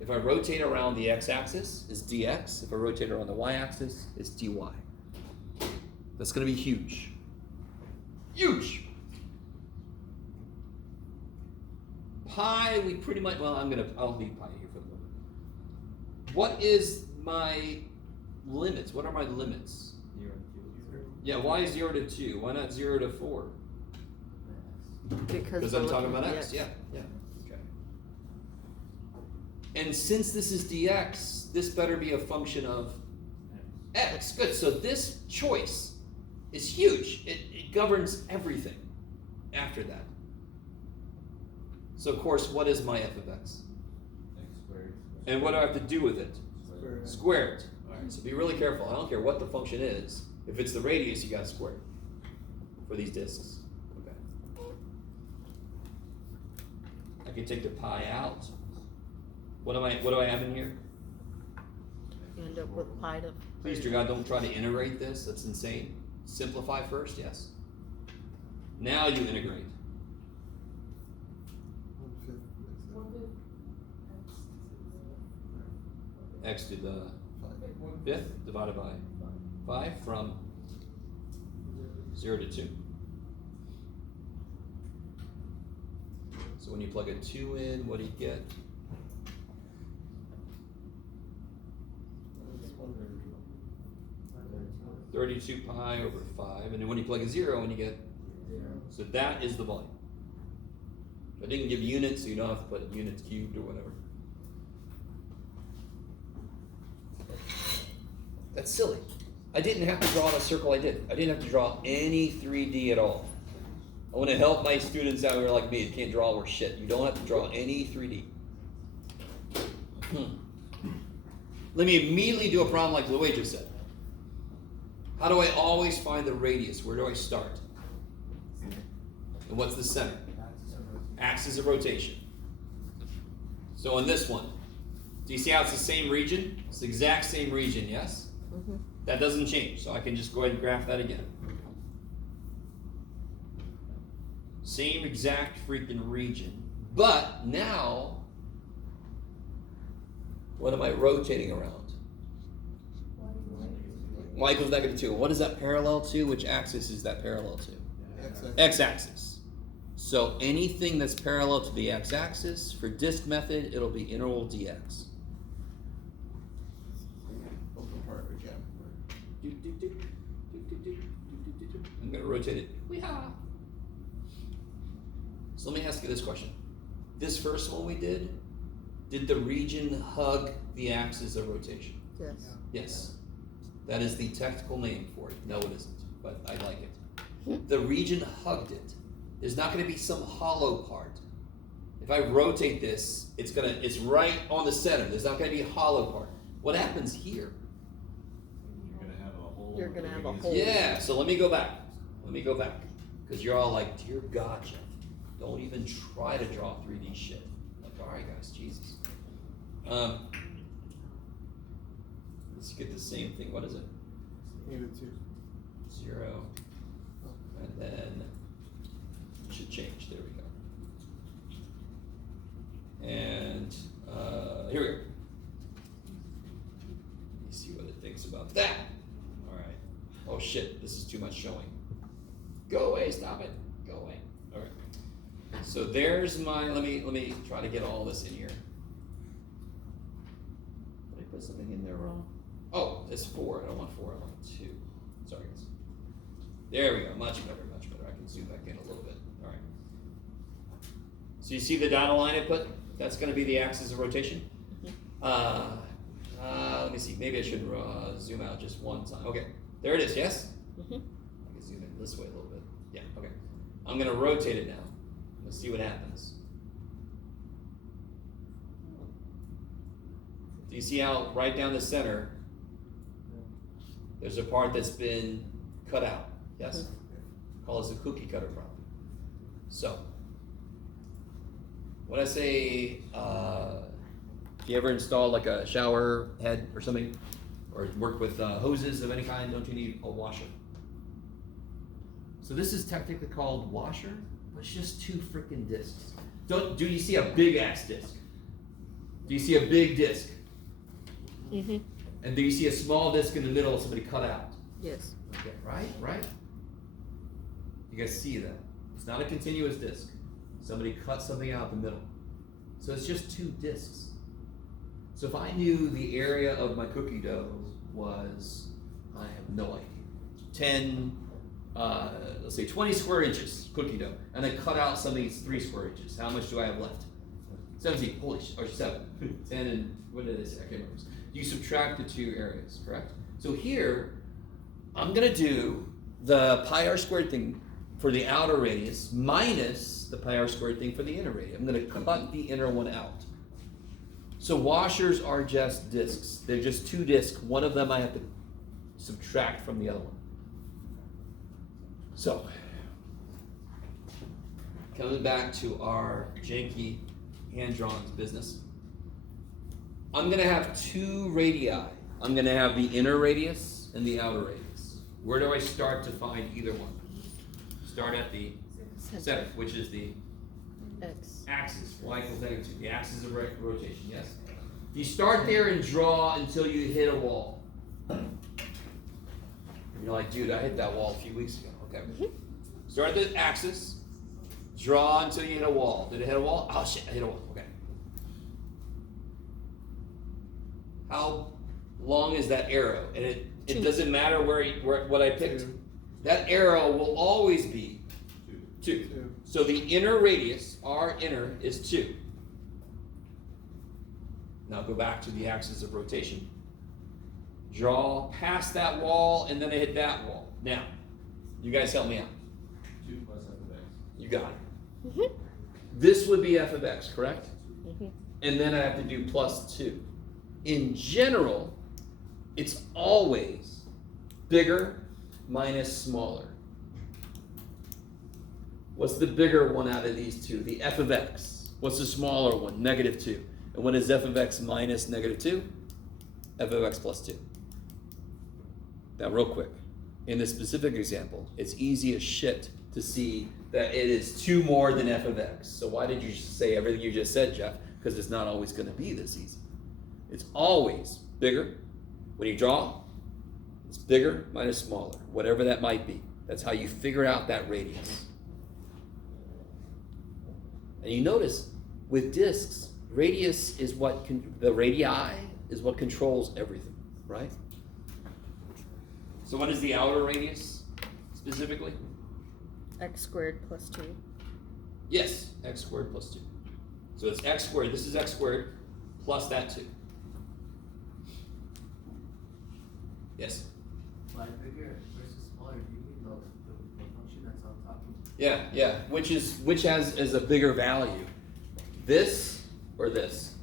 if I rotate around the x-axis, it's dx. If I rotate around the y-axis, it's dy. That's going to be huge. Huge! Pi, we pretty much, well, I'll leave pi here for the moment. What is my limits? What are my limits? 0 to 2. Yeah, why 0 to 2? Why not 0 to 4? Because I'm we're talking looking about at the x. Yeah, yeah. Okay. And since this is dx, this better be a function of x. Good. So this choice is huge. It governs everything after that. So of course, what is my f of x? X squared. And what do I have to do with it? Square. Square it. All right. So be really careful. I don't care what the function is. If it's the radius, you got to square it for these disks. Okay. I can take the pi out. What do I have in here? You end up with pi to. Please, dear God, don't try to integrate this. That's insane. Simplify first, yes. Now you integrate. 1/5 What makes if X to the sense. 5. fifth divided by 5 from 0 to 2. So when you plug a 2 in, what do you get? That's 1/32. 32 pi over 5. And then when you plug a 0 in, you get. So that is the volume. I didn't give units, so you don't have to put units cubed or whatever. That's silly. I didn't have to draw in a circle I did. I didn't have to draw any 3D at all. I want to help my students out who are like me that can't draw worth shit. You don't have to draw any 3D. Let me immediately do a problem like Louis just said. How do I always find the radius? Where do I start? And what's the center? Axis of rotation. So on this one, do you see how it's the same region? It's the exact same region, yes? Mm-hmm. That doesn't change, so I can just go ahead and graph that again. Same exact freaking region. But now, what am I rotating around? Y equals -2. What is that parallel to? Which axis is that parallel to? X-axis. X-axis. So anything that's parallel to the x-axis, for disk method, it'll be integral dx. Open part or gap. I'm going to rotate it. Weehaw. So let me ask you this question. This first one we did the region hug the axis of rotation? Yes. Yes. That is the technical name for it. No, it isn't, but I like it. The region hugged it. There's not going to be some hollow part. If I rotate this, it's right on the center. There's not going to be a hollow part. What happens here? You're gonna have a hole. You're with gonna the have a radius. hole. Yeah, so let me go back. Because you're all like, dear God, Jeff, don't even try to draw 3D shit. I'm like, all right, guys, Jesus. Let's get the same thing. What is it? -2. 0. And then it should change. There we go. And here we go. Let me see what it thinks about that. All right. Oh shit, this is too much showing. Go away, stop it. Go away. All right. So there's my, let me try to get all this in here. Did I put something in there wrong? Oh, it's 4. I don't want 4, I want 2. Sorry guys. There we go, much better, much better. I can zoom back in a little bit. All right. So you see the dotted line I put? That's gonna be the axis of rotation. Let me see, maybe I should zoom out just one time. Okay, there it is, yes? Mm-hmm. I can zoom in this way a little bit. Yeah, okay. I'm gonna rotate it now. Let's see what happens. Do you see how right down the center, there's a part that's been cut out? Yes? Call this a cookie cutter problem. So, when I say, if you ever install like a shower head or something, or work with hoses of any kind, don't you need a washer? So this is technically called washer, but it's just 2 freaking discs. Do you see a big ass disc? Do you see a big disc? Mm-hmm. And do you see a small disc in the middle somebody cut out? Yes. Okay, right? You guys see that? It's not a continuous disc. Somebody cut something out in the middle. So it's just 2 discs. So if I knew the area of my cookie dough was, I have no idea, 10, let's say 20 square inches cookie dough, and I cut out something that's 3 square inches, how much do I have left? 17, holy shit, or 7, 10 and, what did I say, I can't remember. You subtract the 2 areas, correct? So here, I'm gonna do the pi r squared thing for the outer radius minus the pi r squared thing for the inner radius. I'm gonna cut the inner one out. So washers are just discs. They're just 2 discs. One of them I have to subtract from the other one. So, coming back to our janky hand-drawn business, I'm gonna have 2 radii. I'm gonna have the inner radius and the outer radius. Where do I start to find either one? Start at the center, which is the X. axis, y equals -2, the axis of rotation, yes? You start there and draw until you hit a wall. And you're like, dude, I hit that wall a few weeks ago. Okay. Start at the axis, draw until you hit a wall. Did it hit a wall? Oh shit, I hit a wall. Okay. How long is that arrow? And it doesn't matter what I picked. 2. That arrow will always be 2. 2. So the inner radius, our inner, is 2. Now go back to the axis of rotation. Draw past that wall, and then I hit that wall. Now, you guys help me out. 2 plus f of x. You got it. Mm-hmm. This would be f of x, correct? Mm-hmm. And then I have to do plus 2. In general, it's always bigger minus smaller. What's the bigger one out of these 2? The f of x. What's the smaller one? -2. And what is f of x minus -2? F of x plus 2. Now real quick, in this specific example, it's easy as shit to see that it is 2 more than f of x. So why did you say everything you just said, Jeff? Because it's not always gonna be this easy. It's always bigger. When you draw, it's bigger minus smaller, whatever that might be. That's how you figure out that radius. And you notice, with discs, radius is what, the radii is what controls everything, right? So what is the outer radius, specifically? X squared plus 2. Yes, x squared plus 2. So it's x squared, this is x squared, plus that 2. Yes? By bigger versus smaller, do you mean the function that's on top of? Yeah, which has is a bigger value? This or this?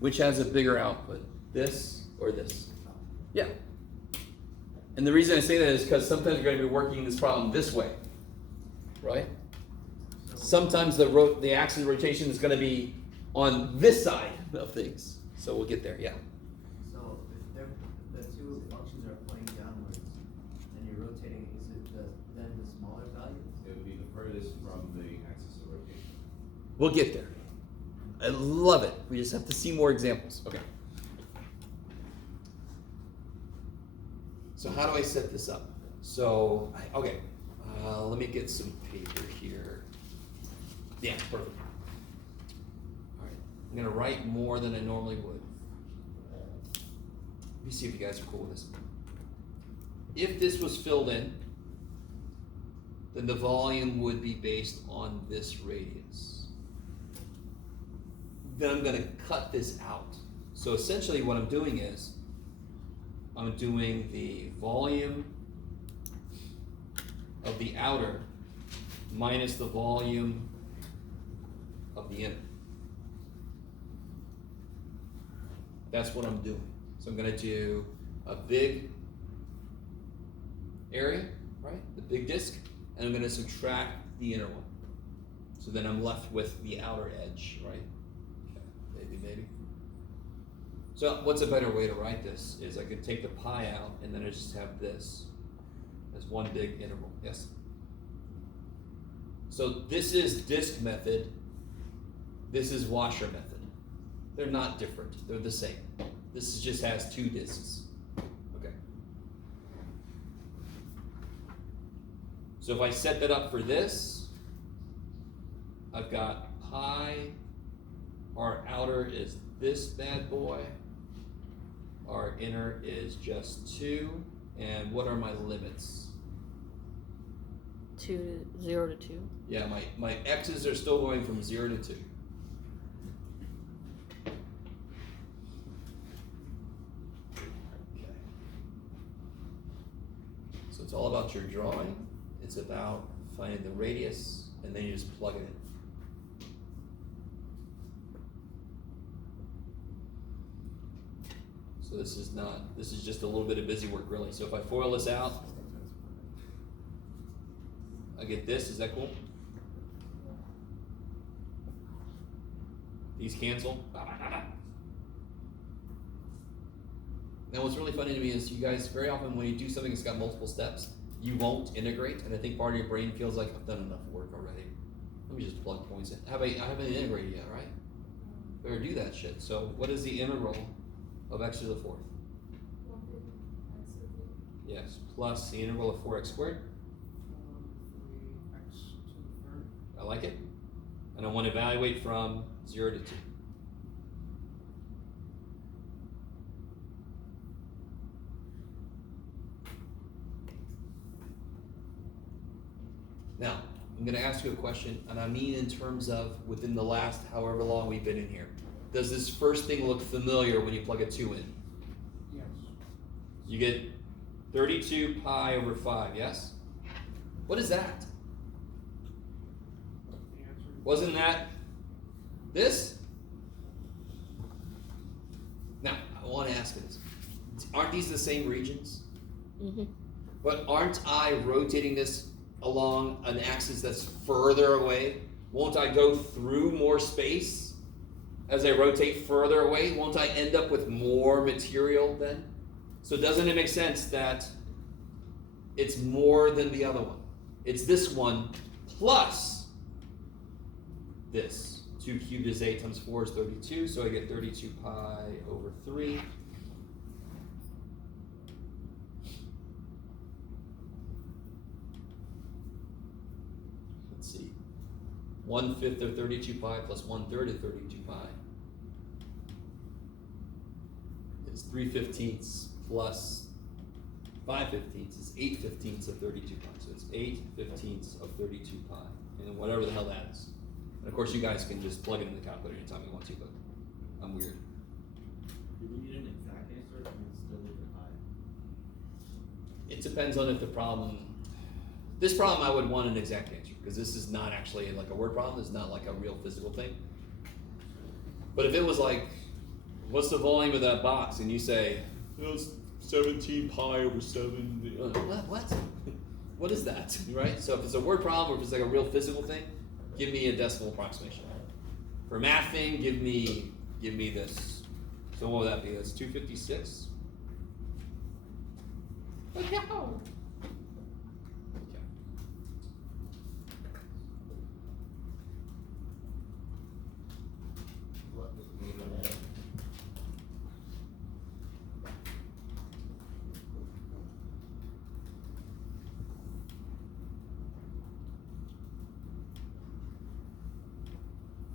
Which has a bigger output? This or this? Yeah. And the reason I say that is because sometimes you're going to be working this problem this way, right? Sometimes the axis of rotation is going to be on this side of things. So we'll get there, yeah. So if the two functions are pointing downwards and you're rotating, is it then the smaller value? It would be the furthest from the axis of rotation. We'll get there. I love it. We just have to see more examples. Okay. So how do I set this up? So, okay, let me get some paper here. Yeah, perfect. All right, I'm gonna write more than I normally would. Let me see if you guys are cool with this. If this was filled in, then the volume would be based on this radius. Then I'm gonna cut this out. So essentially what I'm doing is, I'm doing the volume of the outer minus the volume of the inner. That's what I'm doing. So I'm gonna do a big area, right? The big disk, and I'm gonna subtract the inner one. So then I'm left with the outer edge, right? Okay, maybe. So what's a better way to write this is I could take the pi out and then I just have this as one big interval, yes? So this is disk method, this is washer method. They're not different, they're the same. This just has two disks, okay? So if I set that up for this, I've got pi, our outer is this bad boy, our inner is just 2, and what are my limits? 0 to 2. Yeah, my x's are still going from 0 to 2. Okay. So it's all about your drawing. It's about finding the radius, and then you just plug it in. So this is just a little bit of busy work really. So if I FOIL this out, I get this, is that cool? These cancel. Now what's really funny to me is you guys, very often when you do something that's got multiple steps, you won't integrate, and I think part of your brain feels like I've done enough work already. Let me just plug points in. I haven't integrated yet, right? Better do that shit. So what is the integral of x to the 4th? Yes, plus the integral of 4x squared. I like it. And I want to evaluate from 0 to 2. Now, I'm going to ask you a question, and I mean in terms of within the last however long we've been in here. Does this first thing look familiar when you plug a 2 in? Yes. You get 32 pi over 5, yes? What is that? The answer. Wasn't that this? Now, I want to ask you this. Aren't these the same regions? Mm-hmm. But aren't I rotating this along an axis that's further away? Won't I go through more space as I rotate further away? Won't I end up with more material then? So doesn't it make sense that it's more than the other one? It's this one plus this. 2 cubed is 8 times 4 is 32, so I get 32 pi over 3. Let's see. 1/5 of 32 pi plus 1/3 of 32 pi is 3/15 plus 5/15 is 8/15 of 32 pi. So it's 8/15 of 32 pi, and whatever the hell that is. And of course, you guys can just plug it in the calculator anytime you want to, but I'm weird. Do we need an exact answer, or can we still leave it high? It depends on if the problem. This problem I would want an exact answer because this is not actually like a word problem. It's not like a real physical thing. But if it was like, what's the volume of that box, and you say it's 17 pi over 7. What? What is that? Right? So if it's a word problem or if it's like a real physical thing, give me a decimal approximation. For math thing, give me this. So what would that be? That's 256. Okay.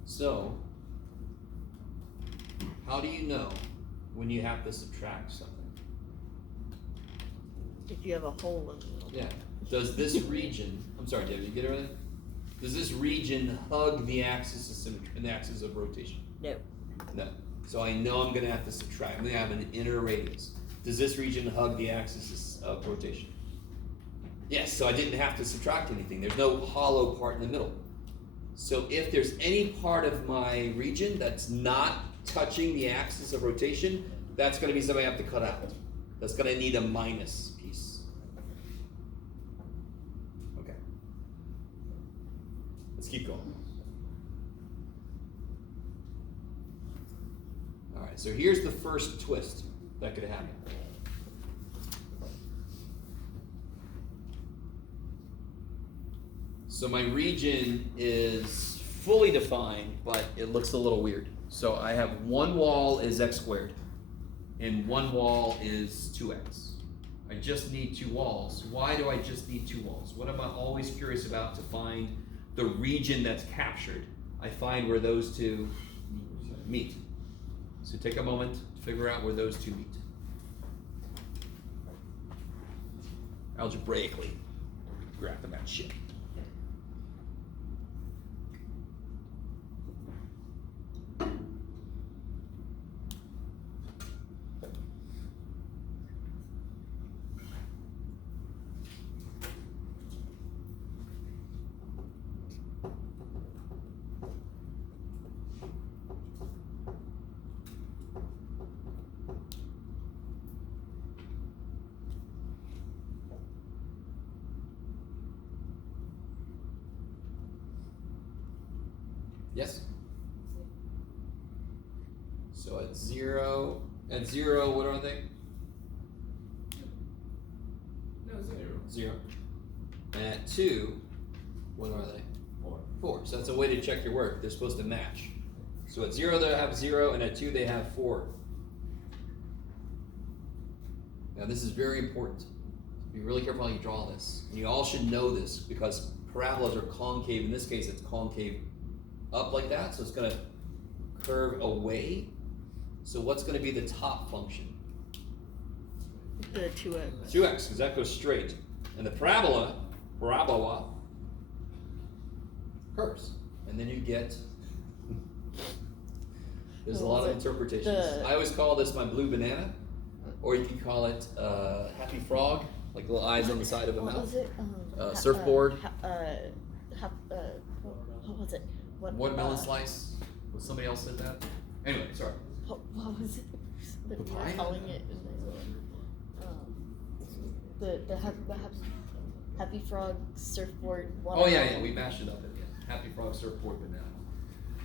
So, how do you know when you have to subtract something? If you have a hole in the middle. Yeah. Does this region, I'm sorry, David, you get everything? Does this region hug the axis of symmetry, the axis of rotation? No. No. So I know I'm gonna have to subtract. I'm gonna have an inner radius. Does this region hug the axis of rotation? Yes, so I didn't have to subtract anything. There's no hollow part in the middle. So if there's any part of my region that's not touching the axis of rotation, that's gonna be something I have to cut out. That's gonna need a minus piece. Okay. Let's keep going. Alright, so here's the first twist that could happen. So my region is fully defined, but it looks a little weird. So I have one wall is x squared, and one wall is 2x. I just need two walls. Why do I just need two walls? What am I always curious about to find the region that's captured? I find where those two meet. So take a moment to figure out where those two meet. Algebraically, graph that shit. Yes? So at zero, what are they? No, zero. Zero. And at 2, what are they? 4. So that's a way to check your work. They're supposed to match. So at 0 they have 0, and at 2 they have 4. Now this is very important. Be really careful how you draw this. And you all should know this because parabolas are concave. In this case, it's concave up like that, so it's going to curve away. So what's going to be the top function? The 2x. 2x, because that goes straight. And the parabola curves. And then you get, there's a lot of interpretations. I always call this my blue banana, or you can call it happy frog, like little eyes on the side of a What mouth. was it? Surfboard. What was it? Watermelon slice. Was somebody else said that? Anyway, sorry. What was it that we were Papaya? calling it? The Happy Frog surfboard. Oh yeah, we mashed it up at the end. Happy frog, surfboard, banana.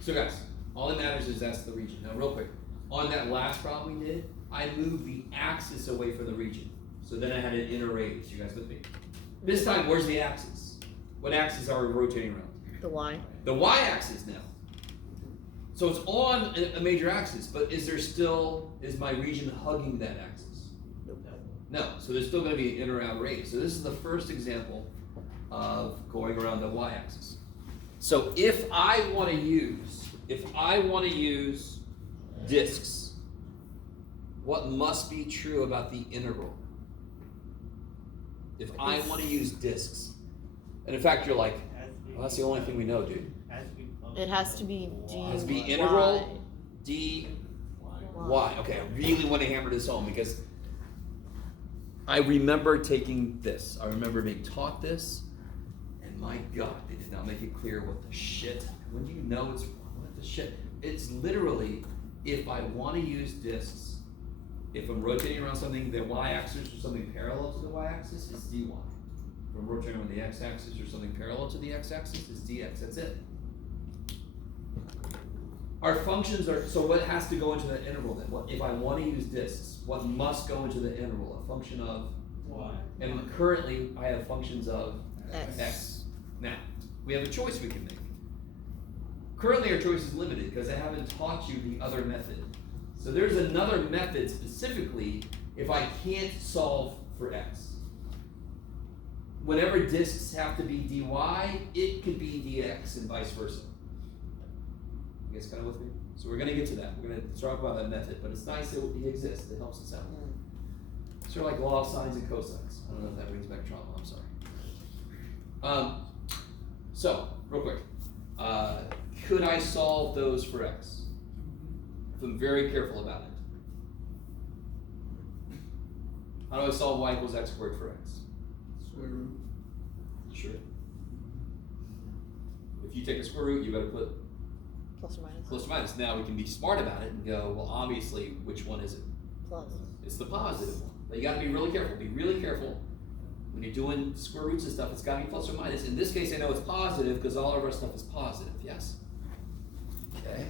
So guys, all that matters is that's the region. Now real quick, on that last problem we did, I moved the axis away from the region. So then I had an inner radius. You guys with me? This time, where's the axis? What axis are we rotating around? The Y. The y-axis now. So it's on a major axis, but is my region hugging that axis? No, so there's still going to be an inner outer radius. So this is the first example of going around the y-axis. So if I want to use disks, what must be true about the integral? If I want to use disks, and in fact you're like, well, that's the only thing we know, dude. It has to be D. It has to be integral dy. Okay, I really want to hammer this home because I remember taking this. I remember being taught this, and my God, they did not make it clear what the shit. When you know it's what the shit, it's literally if I want to use disks, If I'm rotating around something, the y-axis or something parallel to the y-axis is dy. If I'm rotating around the x-axis or something parallel to the x-axis is dx, that's it. Our functions are, so what has to go into the interval then? What, if I wanna use disks, what must go into the interval? A function of, Why? and currently I have functions of X. x. Now, we have a choice we can make. Currently our choice is limited because I haven't taught you the other method. So there's another method specifically if I can't solve for x. Whenever disks have to be dy, it could be dx and vice versa. You guys kind of with me? So we're gonna get to that. We're gonna talk about that method, but it's nice that it exists. It helps us out. Sort of like law of sines and cosines. I don't know if that brings back trauma. I'm sorry. So real quick, could I solve those for x? If I'm very careful about it. How do I solve y equals x squared for x? Square root. Sure. If you take a square root, you better put Plus or minus. plus or minus. Now we can be smart about it and go, well, obviously, which one is it? Plus. It's the positive one. But you gotta be really careful. Be really careful. When you're doing square roots and stuff, it's gotta be plus or minus. In this case, I know it's positive because all of our stuff is positive, yes? Okay.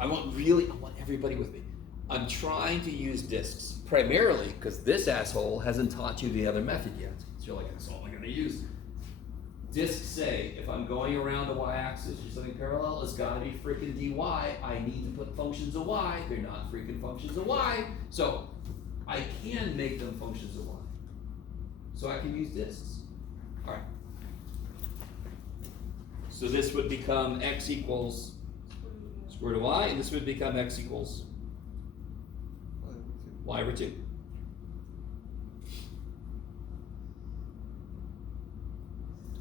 I want everybody with me. I'm trying to use disks primarily because this asshole hasn't taught you the other method yet. So you're like, that's all I'm gonna use. Disks say, if I'm going around the y-axis or something parallel, it's gotta be freaking dy. I need to put functions of y. They're not freaking functions of y. So I can make them functions of y. So I can use disks. All right. So this would become x equals square root of y, and this would become x equals y over 2.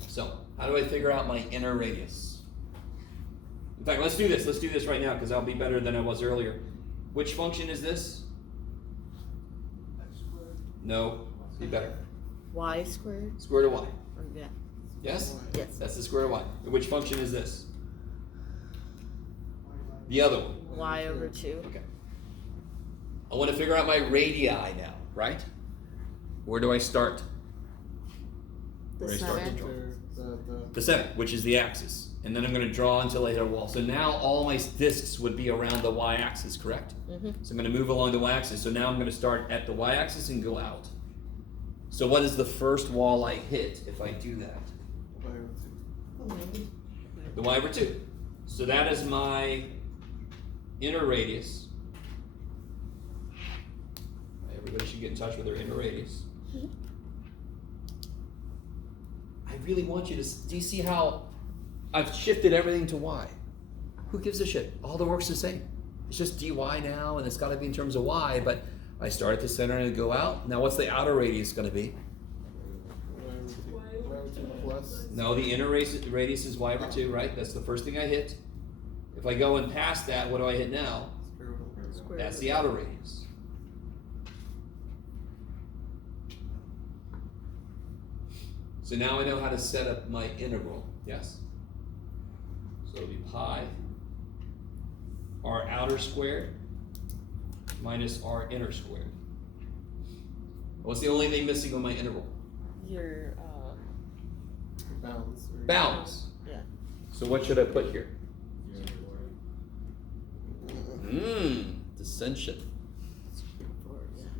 So, how do I figure out my inner radius? In fact, let's do this. Let's do this right now because I'll be better than I was earlier. Which function is this? No, be better. Y squared? Square root of y. Or yeah. Yes? Yes. That's the square root of y. And which function is this? The other one. Y over 2. Okay. I want to figure out my radii now, right? Where do I start? The Where do I start to center. draw? The The center, which is the axis. And then I'm going to draw until I hit a wall. So now all my disks would be around the y-axis, correct? Mm-hmm. So I'm going to move along the y-axis. So now I'm going to start at the y-axis and go out. So what is the first wall I hit if I do that? The y over 2. So that is my inner radius. Everybody should get in touch with their inner radius. I really want you to, do you see how I've shifted everything to y? Who gives a shit? All the work's the same. It's just dy now, and it's gotta be in terms of y, but I start at the center and go out. Now what's the outer radius gonna be? plus. No, the inner radius is y over 2, right? That's the first thing I hit. If I go and past that, what do I hit now? Square That's root. the outer radius. So now I know how to set up my integral, yes? So it'll be pi r outer squared minus r inner squared. What's the only thing missing on my integral? Your Bounds. Bounds. yeah. So what should I put here? Dissension.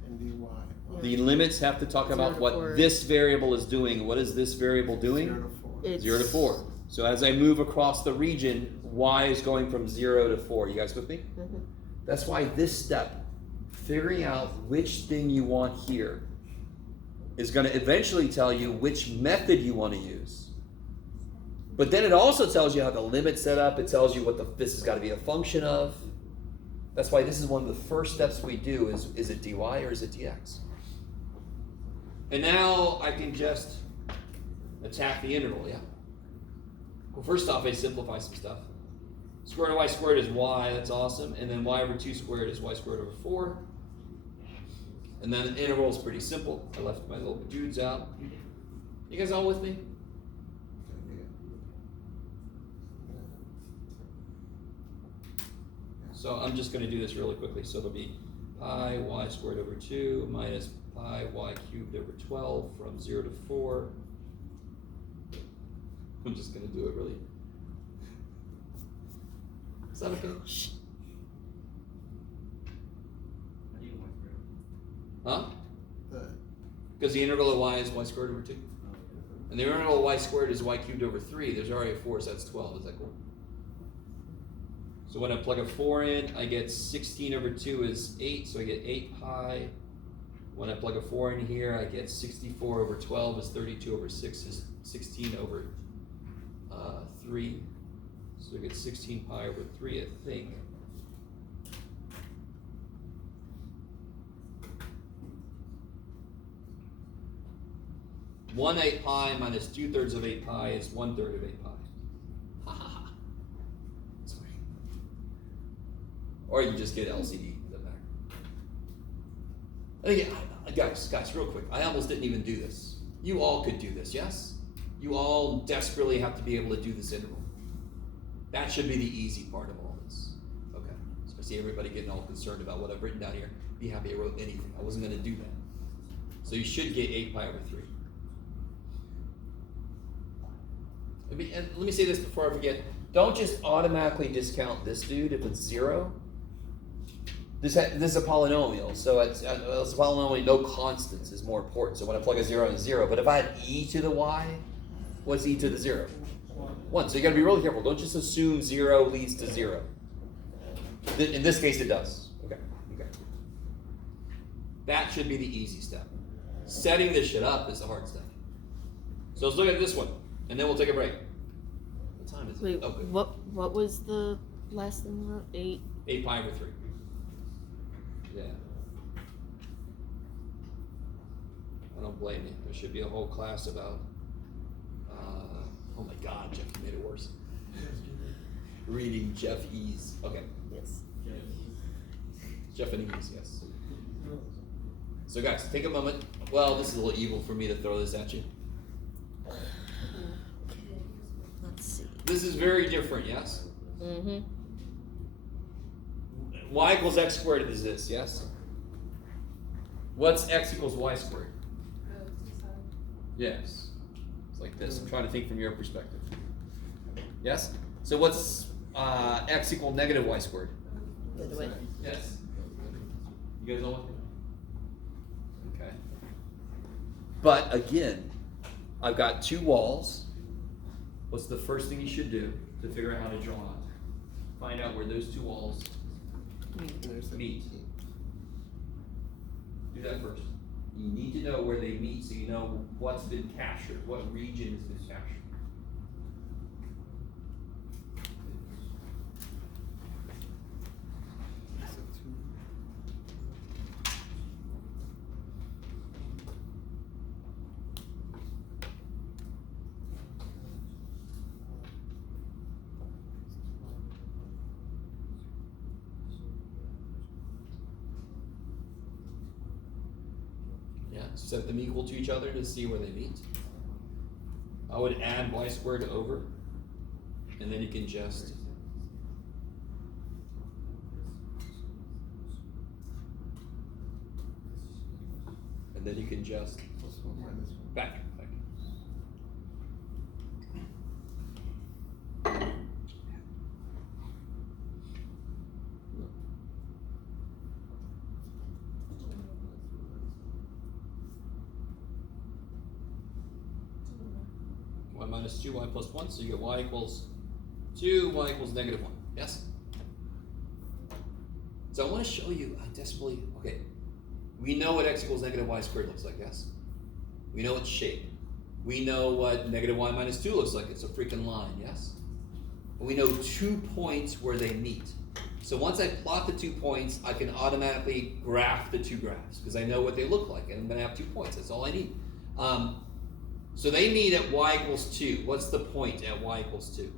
And dy. The limits have to talk 0 about to what 4. this variable is doing. What is this variable doing? 0 to 4. It's 0 to 4. So as I move across the region, y is going from 0 to 4. You guys with me? Mhm. That's why this step, figuring out which thing you want here, is going to eventually tell you which method you want to use. But then it also tells you how the limit's set up. It tells you what this has got to be a function of. That's why this is one of the first steps we do is it dy or is it dx? And now I can just attack the integral, yeah? Well, first off, I simplify some stuff. Square root of y squared is y, that's awesome. And then y over 2 squared is y squared over 4. And then the integral is pretty simple. I left my little dudes out. You guys all with me? So I'm just going to do this really quickly. So it'll be pi y squared over 2 minus pi y cubed over 12 from 0 to 4. I'm just gonna do it really. Is that okay? How do you want to? Huh? The, Because the integral of y is y squared over 2. And the integral of y squared is y cubed over 3. There's already a 4, so that's 12. Is that cool? So when I plug a 4 in, I get 16 over 2 is 8, so I get 8 pi. When I plug a 4 in here, I get 64 over 12 is 32 over 6 is 16 over 3. So I get 16 pi over 3, I think. One 8 pi minus 2/3 of 8 pi is 1/3 of 8 pi. Ha ha ha. Sorry. Or you just get LCD, doesn't matter. And again, guys, real quick, I almost didn't even do this. You all could do this, yes? You all desperately have to be able to do this integral. That should be the easy part of all this. Okay. So I see everybody getting all concerned about what I've written down here. Be happy I wrote anything. I wasn't going to do that. So you should get 8 pi over 3. And let me say this before I forget. Don't just automatically discount this dude if it's 0. This is a polynomial, so it's a polynomial, no constants is more important. So when I plug a 0 in 0, but if I had e to the y, what's e to the 0? 1. So you got to be really careful. Don't just assume 0 leads to 0. In this case, it does. Okay. That should be the easy step. Setting this shit up is the hard step. So let's look at this one, and then we'll take a break. What time is it? Wait, Oh, good. what was the last thing you wrote? 8? 8 pi over 3. Yeah. I don't blame you. There should be a whole class about. Oh my God, Jeff, you made it worse. Reading Jeff E's. Okay. Yes. Jeff and E's, yes. So guys, take a moment. Well, this is a little evil for me to throw this at you. Let's see. This is very different, yes? Mm-hmm. Y equals x squared is this, yes? What's x equals y squared? Yes. It's like this. I'm trying to think from your perspective. Yes? So what's x equal negative y squared? By the way. Yes. You guys all with me? Okay. But again, I've got 2 walls. What's the first thing you should do to figure out how to draw it? Find out where those 2 walls there's meet. Do that first. You need to know where they meet so you know what's been captured, what region has been captured. Yeah, set them equal to each other to see where they meet. I would add y squared over, and then you can just plus 1 minus 1. back. Y minus 2, y plus 1, so you get y equals 2, y equals negative 1. Yes? So I want to show you, I desperately, okay, we know what x equals negative y squared looks like, yes? We know its shape. We know what negative y minus 2 looks like, it's a freaking line, yes? And we know 2 points where they meet. So once I plot the 2 points, I can automatically graph the 2 graphs, because I know what they look like, and I'm going to have 2 points, that's all I need. So they meet at y equals 2. What's the point at y equals 2?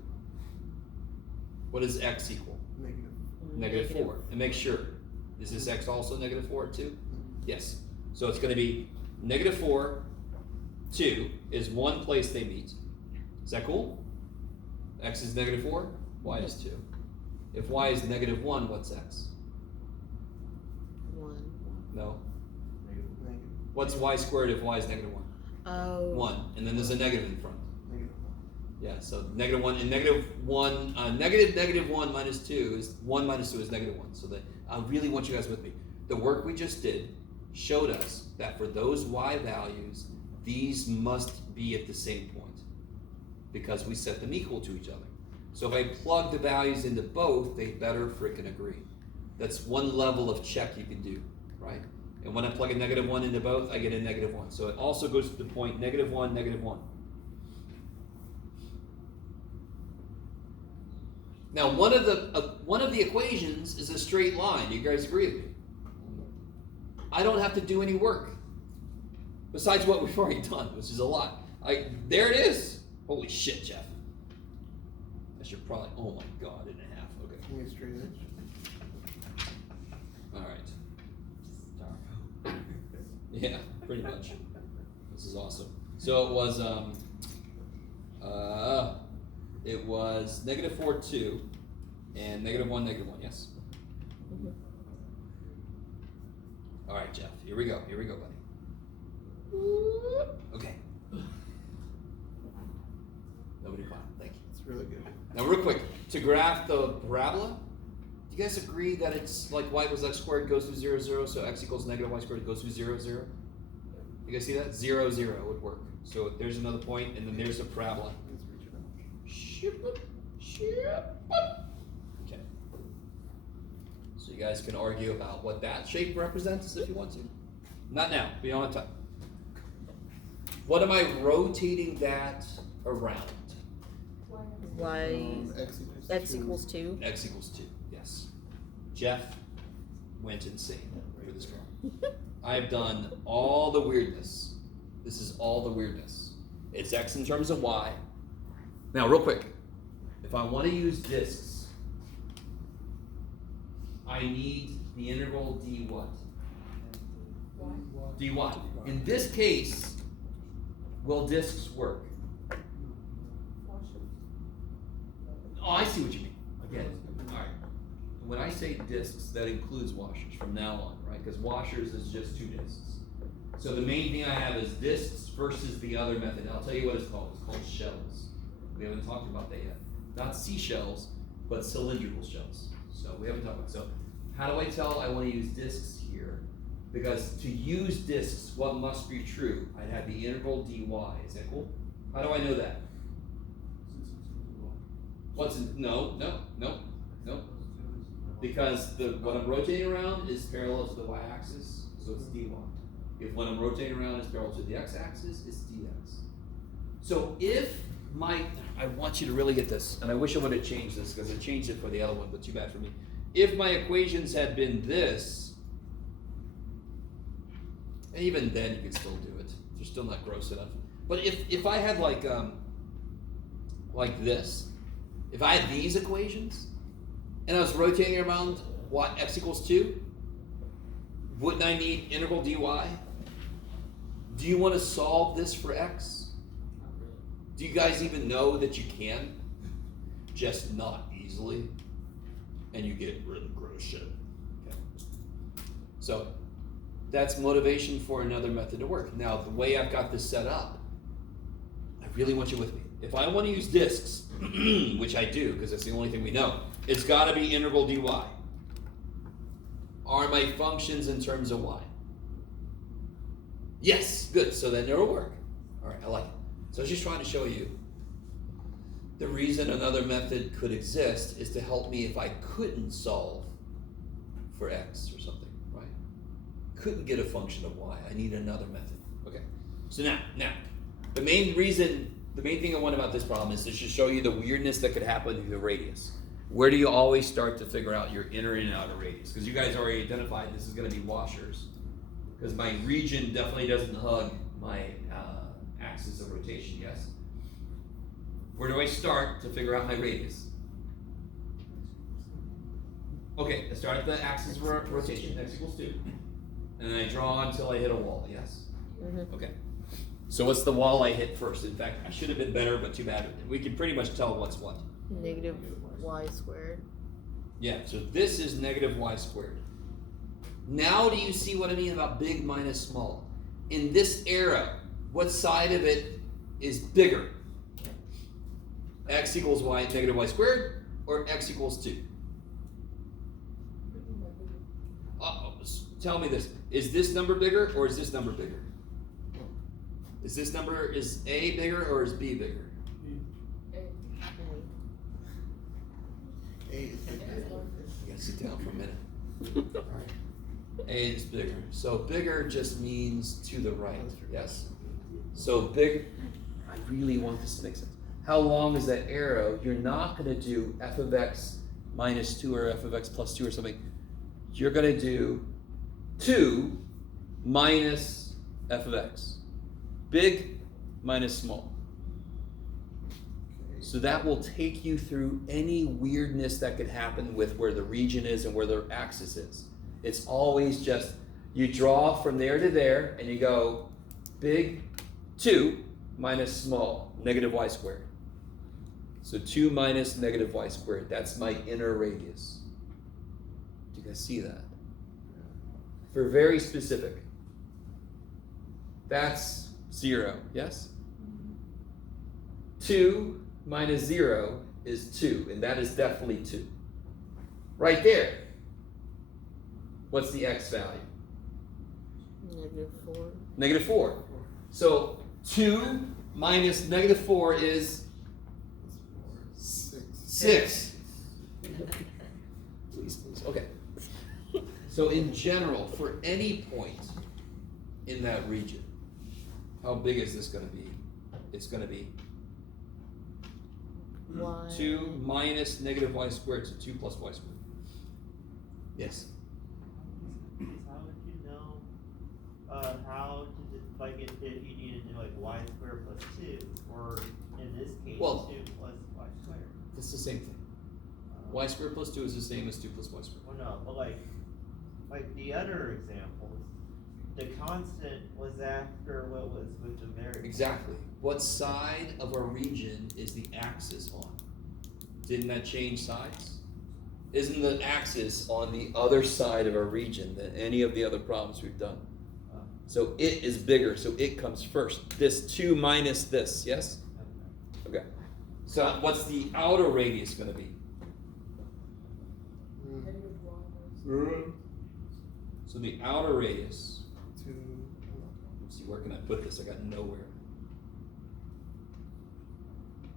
What does x equal? Negative. Negative 4. And make sure, is this x also negative 4 at 2? Yes. So it's going to be negative 4, 2 is one place they meet. Is that cool? X is negative 4, y is 2. If y is negative 1, what's x? 1. No. Negative. What's y squared if y is negative 1? Oh. 1, and then there's a negative in front. Negative. Yeah, so negative 1 and negative 1, negative 1 minus 2 is 1 minus 2 is negative 1. So that I really want you guys with me. The work we just did showed us that for those y values, these must be at the same point because we set them equal to each other. So if I plug the values into both, they better frickin' agree. That's one level of check you can do, right? And when I plug a negative 1 into both, I get a negative 1. So it also goes to the point negative 1, negative 1. Now, one of the equations is a straight line. Do you guys agree with me? I don't have to do any work besides what we've already done, which is a lot. There it is. Holy shit, Jeff. I should probably. Oh my god, and a half. Okay. Give me a straight edge. All right. Yeah, pretty much. This is awesome. So it was negative 4, 2, and negative 1, yes? All right, Jeff, here we go, buddy. Okay. Nobody clap, thank you. It's really good. Now real quick, to graph the parabola, do you guys agree that it's like y equals x squared goes through 0, 0, so x equals negative y squared goes through 0, 0? You guys see that? 0, 0 would work. So there's another point, and then there's a parabola. Okay. So you guys can argue about what that shape represents if you want to. Not now, we don't have time. What am I rotating that around? Y. X 2. equals 2. X equals 2, yes. Jeff went insane for this problem. I have done all the weirdness. This is all the weirdness. It's X in terms of Y. Now, real quick, if I want to use disks, I need the integral d what? dy. In this case, will disks work? Oh, I see what you mean. Again, all right. When I say disks, that includes washers from now on, right? Because washers is just 2 disks. So the main thing I have is disks versus the other method. I'll tell you what it's called. It's called shells. We haven't talked about that yet. Not seashells, but cylindrical shells. So we haven't talked about it. So how do I tell I want to use disks here? Because to use disks, what must be true? I'd have the integral dy. Is that cool? How do I know that? No. Because what I'm rotating around is parallel to the y-axis, so it's dy. If what I'm rotating around is parallel to the x-axis, it's dx. So if I want you to really get this, and I wish I would have changed this because I changed it for the other one, but too bad for me. If my equations had been this, and even then you could still do it. They're still not gross enough. But if I had like this, if I had these equations, and I was rotating around what x equals 2, wouldn't I need integral dy? Do you want to solve this for x? Do you guys even know that you can? Just not easily. And you get really gross shit. Okay. So that's motivation for another method to work. Now, the way I've got this set up, I really want you with me. If I want to use disks, which I do, because that's the only thing we know, it's got to be integral dy. Are my functions in terms of y? Yes, good. So then it'll work. All right, I like it. So I was just trying to show you the reason another method could exist is to help me if I couldn't solve for x or something, right? Couldn't get a function of y. I need another method. Okay. So now, the main thing I want about this problem is to just show you the weirdness that could happen to the radius. Where do you always start to figure out your inner and outer radius? Because you guys already identified this is going to be washers. Because my region definitely doesn't hug my axis of rotation, yes? Where do I start to figure out my radius? Okay, I start at the axis of rotation, x equals 2. And then I draw until I hit a wall, yes? Mm-hmm. Okay. So what's the wall I hit first? In fact, I should have been better, but too bad. We can pretty much tell what's what. Negative y squared. Yeah, so this is negative y squared. Now do you see what I mean about big minus small? In this arrow, what side of it is bigger? X equals y negative y squared, or x equals 2? Tell me this. Is this number bigger or is this number bigger? Is this number, is A bigger or is B bigger? A is bigger. You gotta sit down for a minute. Alright. A is bigger. So bigger just means to the right, yes? So big, I really want this to make sense. How long is that arrow? You're not gonna do f of x minus 2 or f of x plus 2 or something. You're gonna do 2 minus f of x. Big minus small. So that will take you through any weirdness that could happen with where the region is and where the axis is. It's always just, you draw from there to there and you go big 2 minus small, negative y squared. So 2 minus negative y squared, that's my inner radius. Do you guys see that? For very specific. That's 0, yes? 2 minus 0 is 2, and that is definitely 2. Right there. What's the x value? -4. Negative 4. So 2 minus negative 4 is 6. Please. Okay. So in general, for any point in that region, how big is this going to be? It's going to be Y. 2 minus negative y squared, so 2 plus y squared. Yes? How would you know, how to, like, if you needed to do like y squared plus 2, or in this case, Well, 2 plus y squared? It's the same thing. Y squared plus 2 is the same as 2 plus y squared. Well, no, but like the other examples, the constant was after what was with the variable. Exactly. What side of our region is the axis on? Didn't that change sides? Isn't the axis on the other side of our region than any of the other problems we've done? So it is bigger, so it comes first. This 2 minus this, yes? Okay. So what's the outer radius going to be? Negative y. So the outer radius, 2. let's see, where can I put this? I got nowhere.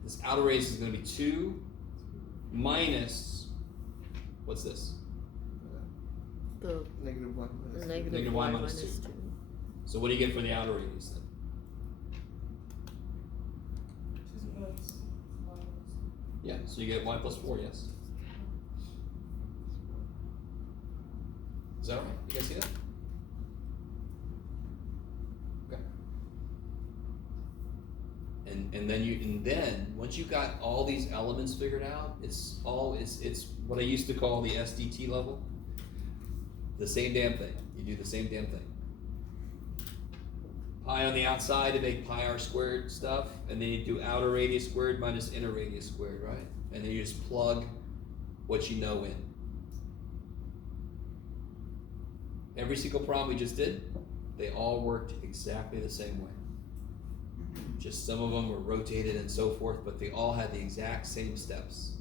This outer radius is going to be 2 minus, what's this? The Negative 1 minus negative Negative y y minus minus 2. 2. So what do you get for the outer radius then? Yeah, so you get y plus 4, yes? Is that right? You guys see that? Okay. And then once you've got all these elements figured out, it's what I used to call the SDT level. The same damn thing. You do the same damn thing. Pi on the outside to make pi r squared stuff, and then you do outer radius squared minus inner radius squared, right? And then you just plug what you know in. Every single problem we just did, they all worked exactly the same way. Just some of them were rotated and so forth, but they all had the exact same steps.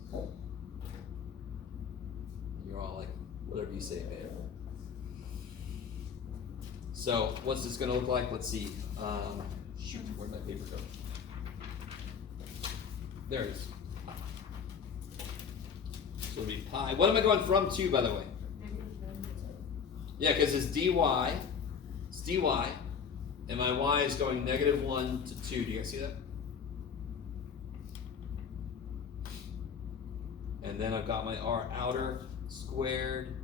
You're all like, whatever you say, man. So, what's this gonna look like? Let's see. Shoot, where'd my paper go? There it is. So it'll be pi. What am I going from to, by the way? Yeah, because it's dy, and my y is going negative 1 to 2. Do you guys see that? And then I've got my r outer squared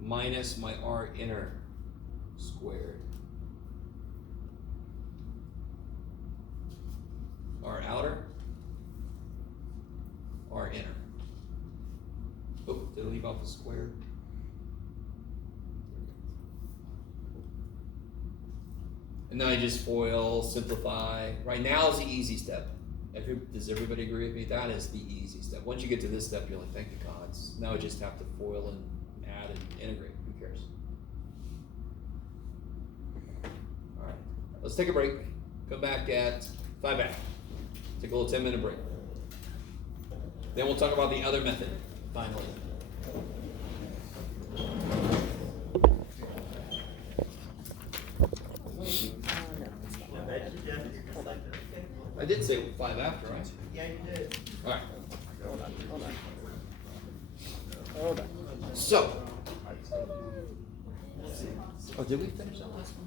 minus my r inner squared. R outer, R inner. Oh, did I leave off the square? And then I just FOIL, simplify. Right now is the easy step. Does everybody agree with me? That is the easy step. Once you get to this step, you're like, thank the gods. Now I just have to FOIL and add and integrate, who cares? Alright, let's take a break, come back at 5 after, take a little 10-minute break. Then we'll talk about the other method, finally. No, it's not. I suggested you're just like, okay, well, I did say 5 after, right? yeah, you did. Alright, Hold on. Hold on. so. Oh, did we finish that last one?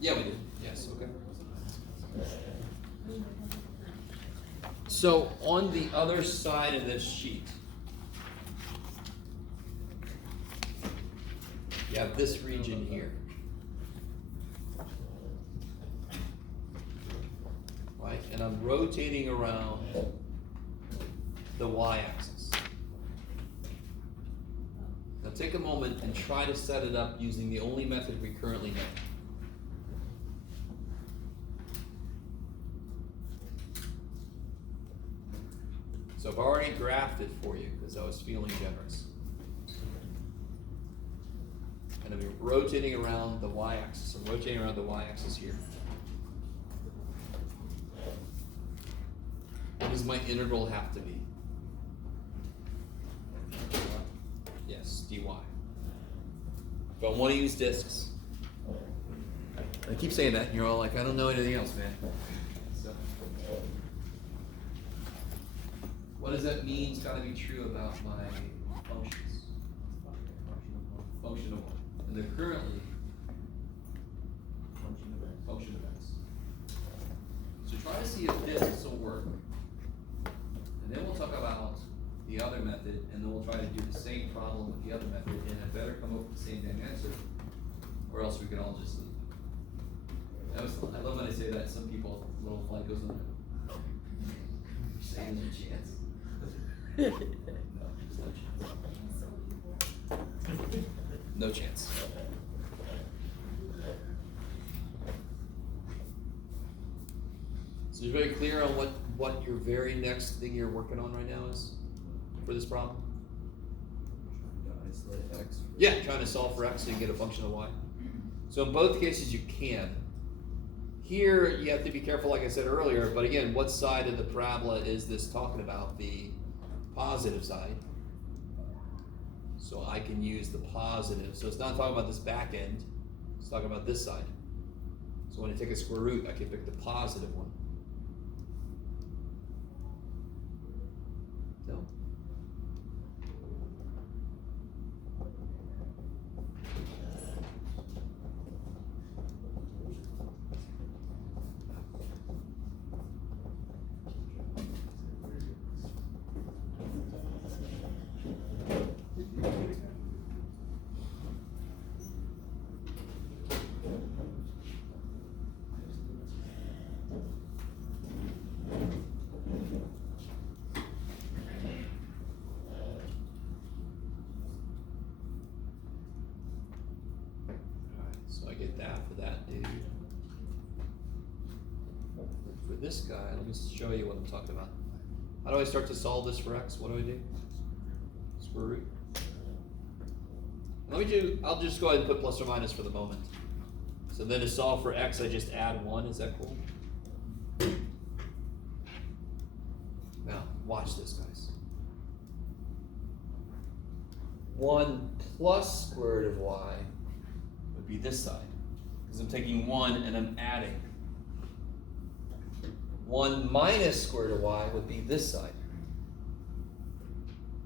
Yeah, we did, yes, okay. So, on the other side of this sheet, you have this region here. Right, and I'm rotating around the y-axis. Now take a moment and try to set it up using the only method we currently know. So I've already graphed it for you because I was feeling generous. And I'm rotating around the y-axis. I'm rotating around the y-axis here. What does my integral have to be? Yes, dy. If I want to use discs, I keep saying that, and you're all like, I don't know anything else, man. So, what does that mean? It's got to be true about my functions. Function of what? And they're currently function of x. So try to see if this will work. And then we'll talk about the other method, and then we'll try to do the same problem with the other method, and it better come up with the same damn answer, or else we could all just leave. I love when I say that, some people, a little flag goes on there. You're saying there's a chance. No, there's no chance. No chance. So you're very clear on what your very next thing you're working on right now is for this problem? Isolate X. Yeah, trying to solve for x so you get a function of y. So in both cases you can. Here you have to be careful, like I said earlier, but again, what side of the parabola is this talking about? The positive side. So I can use the positive. So it's not talking about this back end, it's talking about this side. So when I take a square root, I can pick the positive one. No? So I get that for that dude. For this guy, let me show you what I'm talking about. How do I start to solve this for x? What do I do? Square root. I'll just go ahead and put plus or minus for the moment. So then to solve for x, I just add 1, is that cool? Now, watch this, guys. 1 plus square root of y would be this side, because I'm taking 1 and I'm adding. 1 minus square root of y would be this side.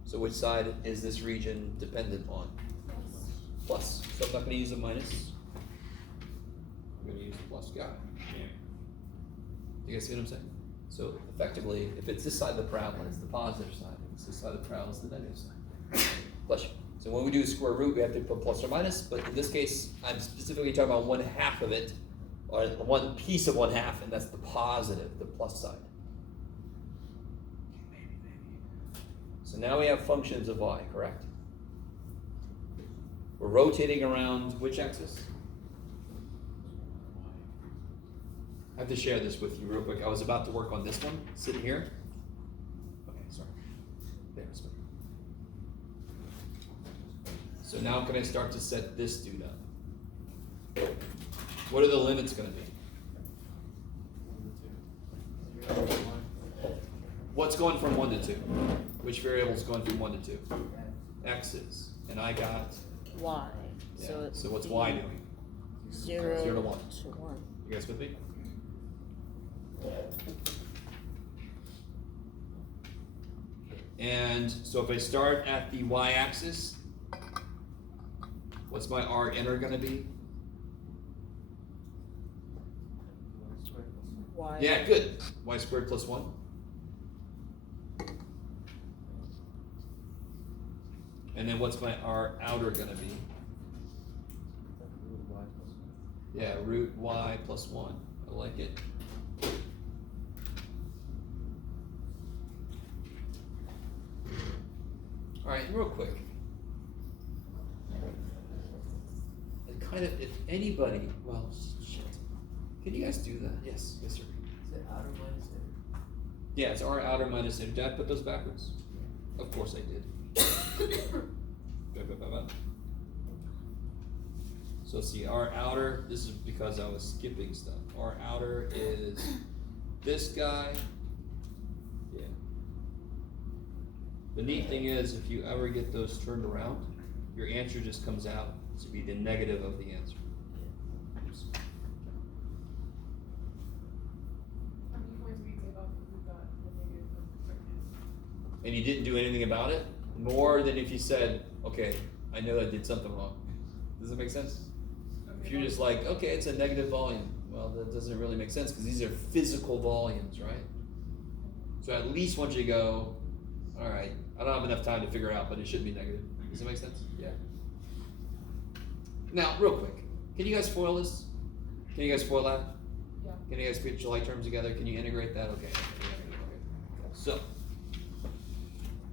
So which side is this region dependent on? Plus. So I'm not going to use a minus. I'm going to use the plus guy. You guys see what I'm saying? So effectively, if it's this side of the parabola, it's the positive side. If it's this side of the parabola, it's the negative side. Plus. So when we do a square root, we have to put plus or minus, but in this case, I'm specifically talking about 1/2 of it, or one piece of 1/2, and that's the positive, the plus side. So now we have functions of y, correct? We're rotating around which axis? I have to share this with you real quick. I was about to work on this one, sitting here. Okay, sorry. There's better. So now can I start to set this dude up? What are the limits gonna be? What's going from 1 to 2? Which variable is going from 1 to 2? X's. And I got, Y. yeah, So it's so what's Y doing? 0 0 to 1. to 1. You guys with me? And so if I start at the y-axis, what's my R inner gonna be? Y. Yeah, good. Y squared plus 1. And then what's my R outer gonna be? Yeah, root y plus 1. I like it. Alright, real quick. And kind of, if anybody, well, shit. Can you guys do that? Yes, yes, sir. Is it outer minus inner? Yeah, it's R outer minus inner. Did I put those backwards? Of course I did. So see, our outer, this is because I was skipping stuff. Our outer is this guy. Yeah. The neat thing is, if you ever get those turned around, your answer just comes out to be the negative of the answer. Oops. How many points do we take off if we got the negative of And you didn't do anything about it, more than if you said, okay, I know I did something wrong. Does that make sense? If you're just like, okay, it's a negative volume, well, that doesn't really make sense because these are physical volumes, right? So at least once you go, all right, I don't have enough time to figure out, but it should be negative. Does that make sense? Yeah. Now, real quick, can you guys foil this? Can you guys foil that? Yeah. Can you guys put your like terms together? Can you integrate that? Okay. So,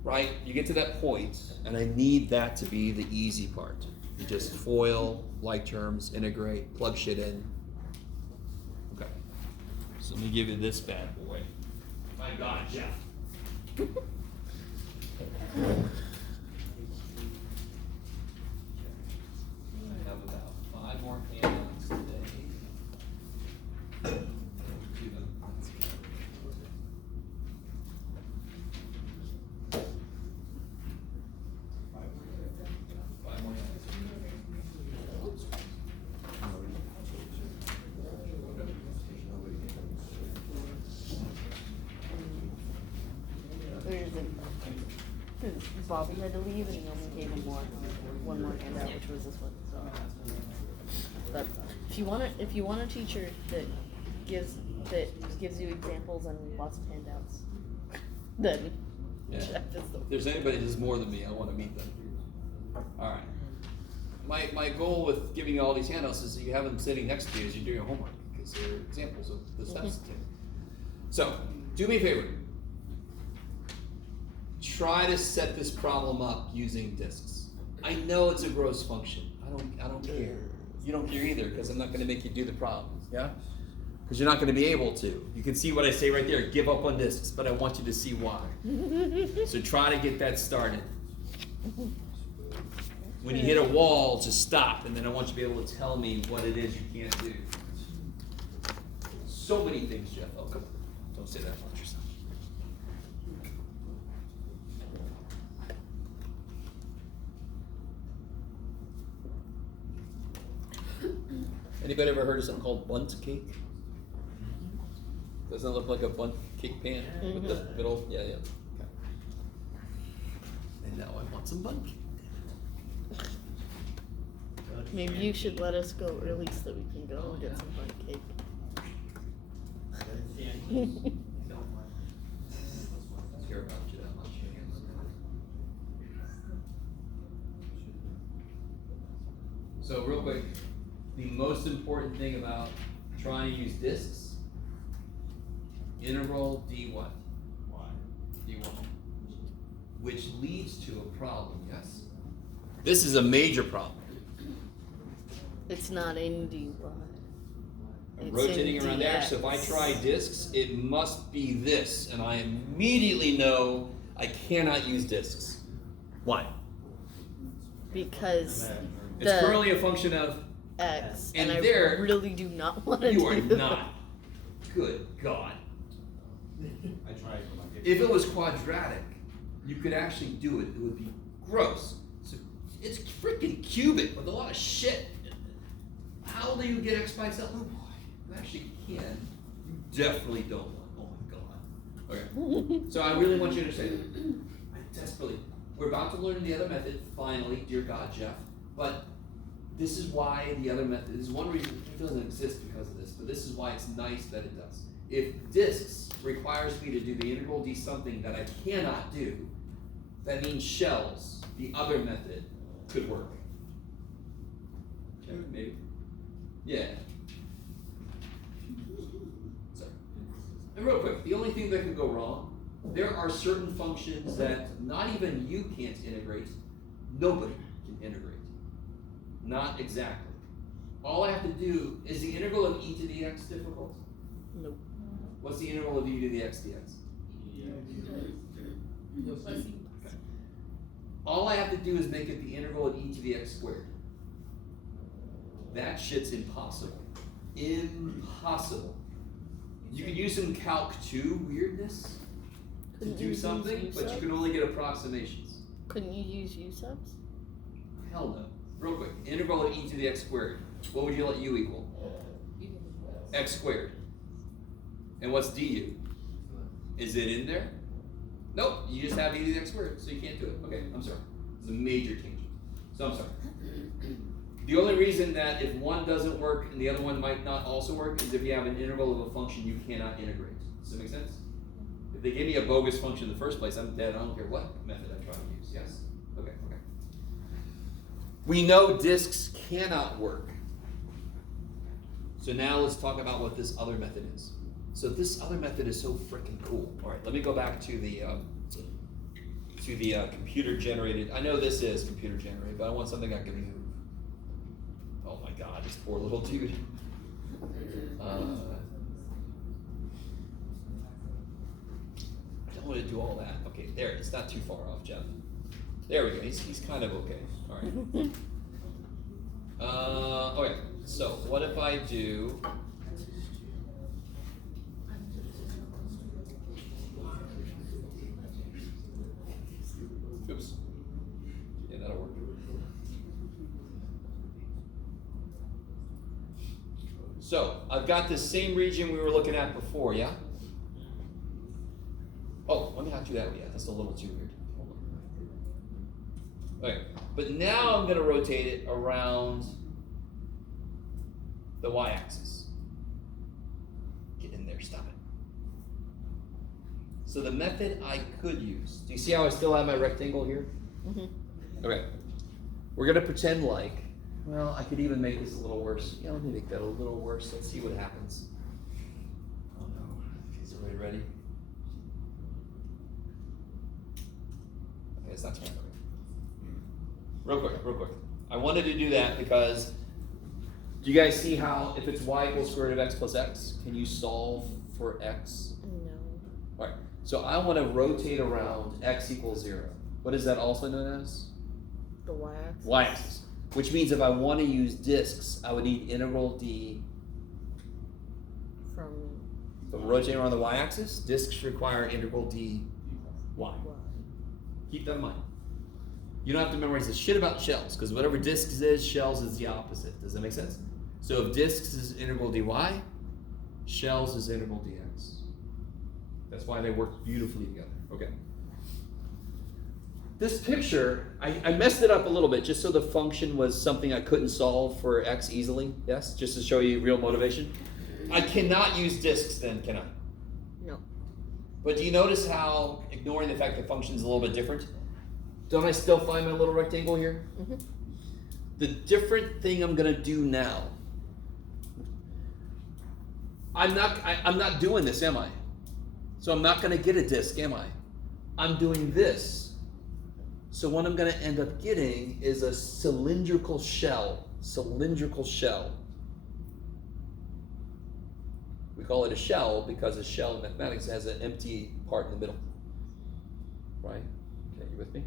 right, you get to that point, and I need that to be the easy part. You just foil, like terms, integrate, plug shit in. Okay. So let me give you this bad boy. My God, Jeff. I have about 5 more handouts today. Five more handouts. There's a, Bobby had to leave and he only gave him one more handout, which was this one. So, but if you want a teacher that gives you examples and lots of handouts, then Yeah. Jeff is the. If there's anybody who's more than me, I want to meet them. All right. My goal with giving you all these handouts is that you have them sitting next to you as you do your homework because they're examples of the steps to take. So, do me a favor. Try to set this problem up using disks. I know it's a gross function. I don't care. You don't care either because I'm not going to make you do the problem. Yeah? Because you're not going to be able to. You can see what I say right there. Give up on disks, but I want you to see why. So try to get that started. When you hit a wall, just stop, and then I want you to be able to tell me what it is you can't do. So many things, Jeff. Oh, come on. Don't say that about yourself. Anybody ever heard of something called bundt cake? Doesn't it look like a bundt cake pan with the middle? Yeah, yeah. Okay. And now I want some bundt cake. Maybe you should let us go early so that we can go and get some fun cake. Care about you that much. So real quick, the most important thing about trying to use disks, integral d what? D1. Which leads to a problem, yes? This is a major problem. It's not in DY. I'm It's rotating in around there, so if I DX. try disks, it must be this, and I immediately know I cannot use discs. Why? Because It's the currently a function of X, And and I there- really do not want to you do are that. not. Good God. I tried for my kids. If it was quadratic, you could actually do it. It would be gross. So it's freaking cubic with a lot of shit. How do you get x by itself? Oh boy, you actually can. You definitely don't want. Oh my God. Okay. So I really want you to understand. I desperately. We're about to learn the other method. Finally, dear God, Jeff. But this is why the other method. This is one reason it doesn't exist because of this. But this is why it's nice that it does. If discs requires me to do the integral d something that I cannot do, that means shells, the other method, could work. Okay, maybe. Yeah. So, and real quick, the only thing that can go wrong, there are certain functions that not even you can't integrate, nobody can integrate. Not exactly. All I have to do, is the integral of e to the x difficult? Nope. What's the integral of e to the x dx? Plus e. All I have to do is make it the integral of e to the x squared. That shit's impossible. Impossible. You can use some Calc 2 weirdness to Couldn't you do use something, U but you subs? can only get approximations. Couldn't you use U subs? Hell no. Real quick, integral of e to the x squared. What would you let u equal? You can do plus. X squared. And what's du? Is it in there? Nope, you just have e to the x squared, so you can't do it. Okay, I'm sorry. It's a major tangent. So I'm sorry. The only reason that if one doesn't work and the other one might not also work is if you have an integral of a function you cannot integrate. Does that make sense? If they gave me a bogus function in the first place, I'm dead. I don't care what method I try to use. Yes? Okay, okay. We know discs cannot work. So now let's talk about what this other method is. So this other method is so freaking cool. All right, let me go back to the computer generated. I know this is computer generated, but I want something I can move. Oh my God, this poor little dude. I don't want to do all that. Okay, there. It's not too far off, Jeff. There we go. He's kind of okay. All right. Okay. So what if I do? Oops. Yeah, that'll work. So I've got this same region we were looking at before, yeah? Oh, let me not do that yet. That's a little too weird. Hold on. Okay, but now I'm gonna rotate it around the y-axis. Get in there, stop it. So the method I could use, do you see how I still have my rectangle here? Mm-hmm. Okay, we're gonna pretend like, well, I could even make this a little worse. Yeah, let me make that a little worse. Let's see what happens. Oh no, is everybody ready? Okay, it's not time. Real quick. I wanted to do that because, do you guys see how if it's y equals square root of x plus x, can you solve for x? No. Alright, so I want to rotate around x equals 0. What is that also known as? The y-axis. Y-axis. Which means if I want to use discs, I would need integral d. From If I'm rotating around the y-axis, discs require integral d y. y. Keep that in mind. You don't have to memorize the shit about shells, because whatever discs is, shells is the opposite. Does that make sense? So if discs is integral dy, shells is integral dx. That's why they work beautifully together. Okay. This picture, I messed it up a little bit just so the function was something I couldn't solve for x easily. Yes? Just to show you real motivation. I cannot use discs then, can I? No. But do you notice how, ignoring the fact the function's a little bit different, don't I still find my little rectangle here? Mm-hmm. The different thing I'm gonna do now, I'm not doing this, am I? So I'm not gonna get a disc, am I? I'm doing this. So what I'm gonna end up getting is a cylindrical shell. We call it a shell because a shell in mathematics has an empty part in the middle. right? Okay, you with me?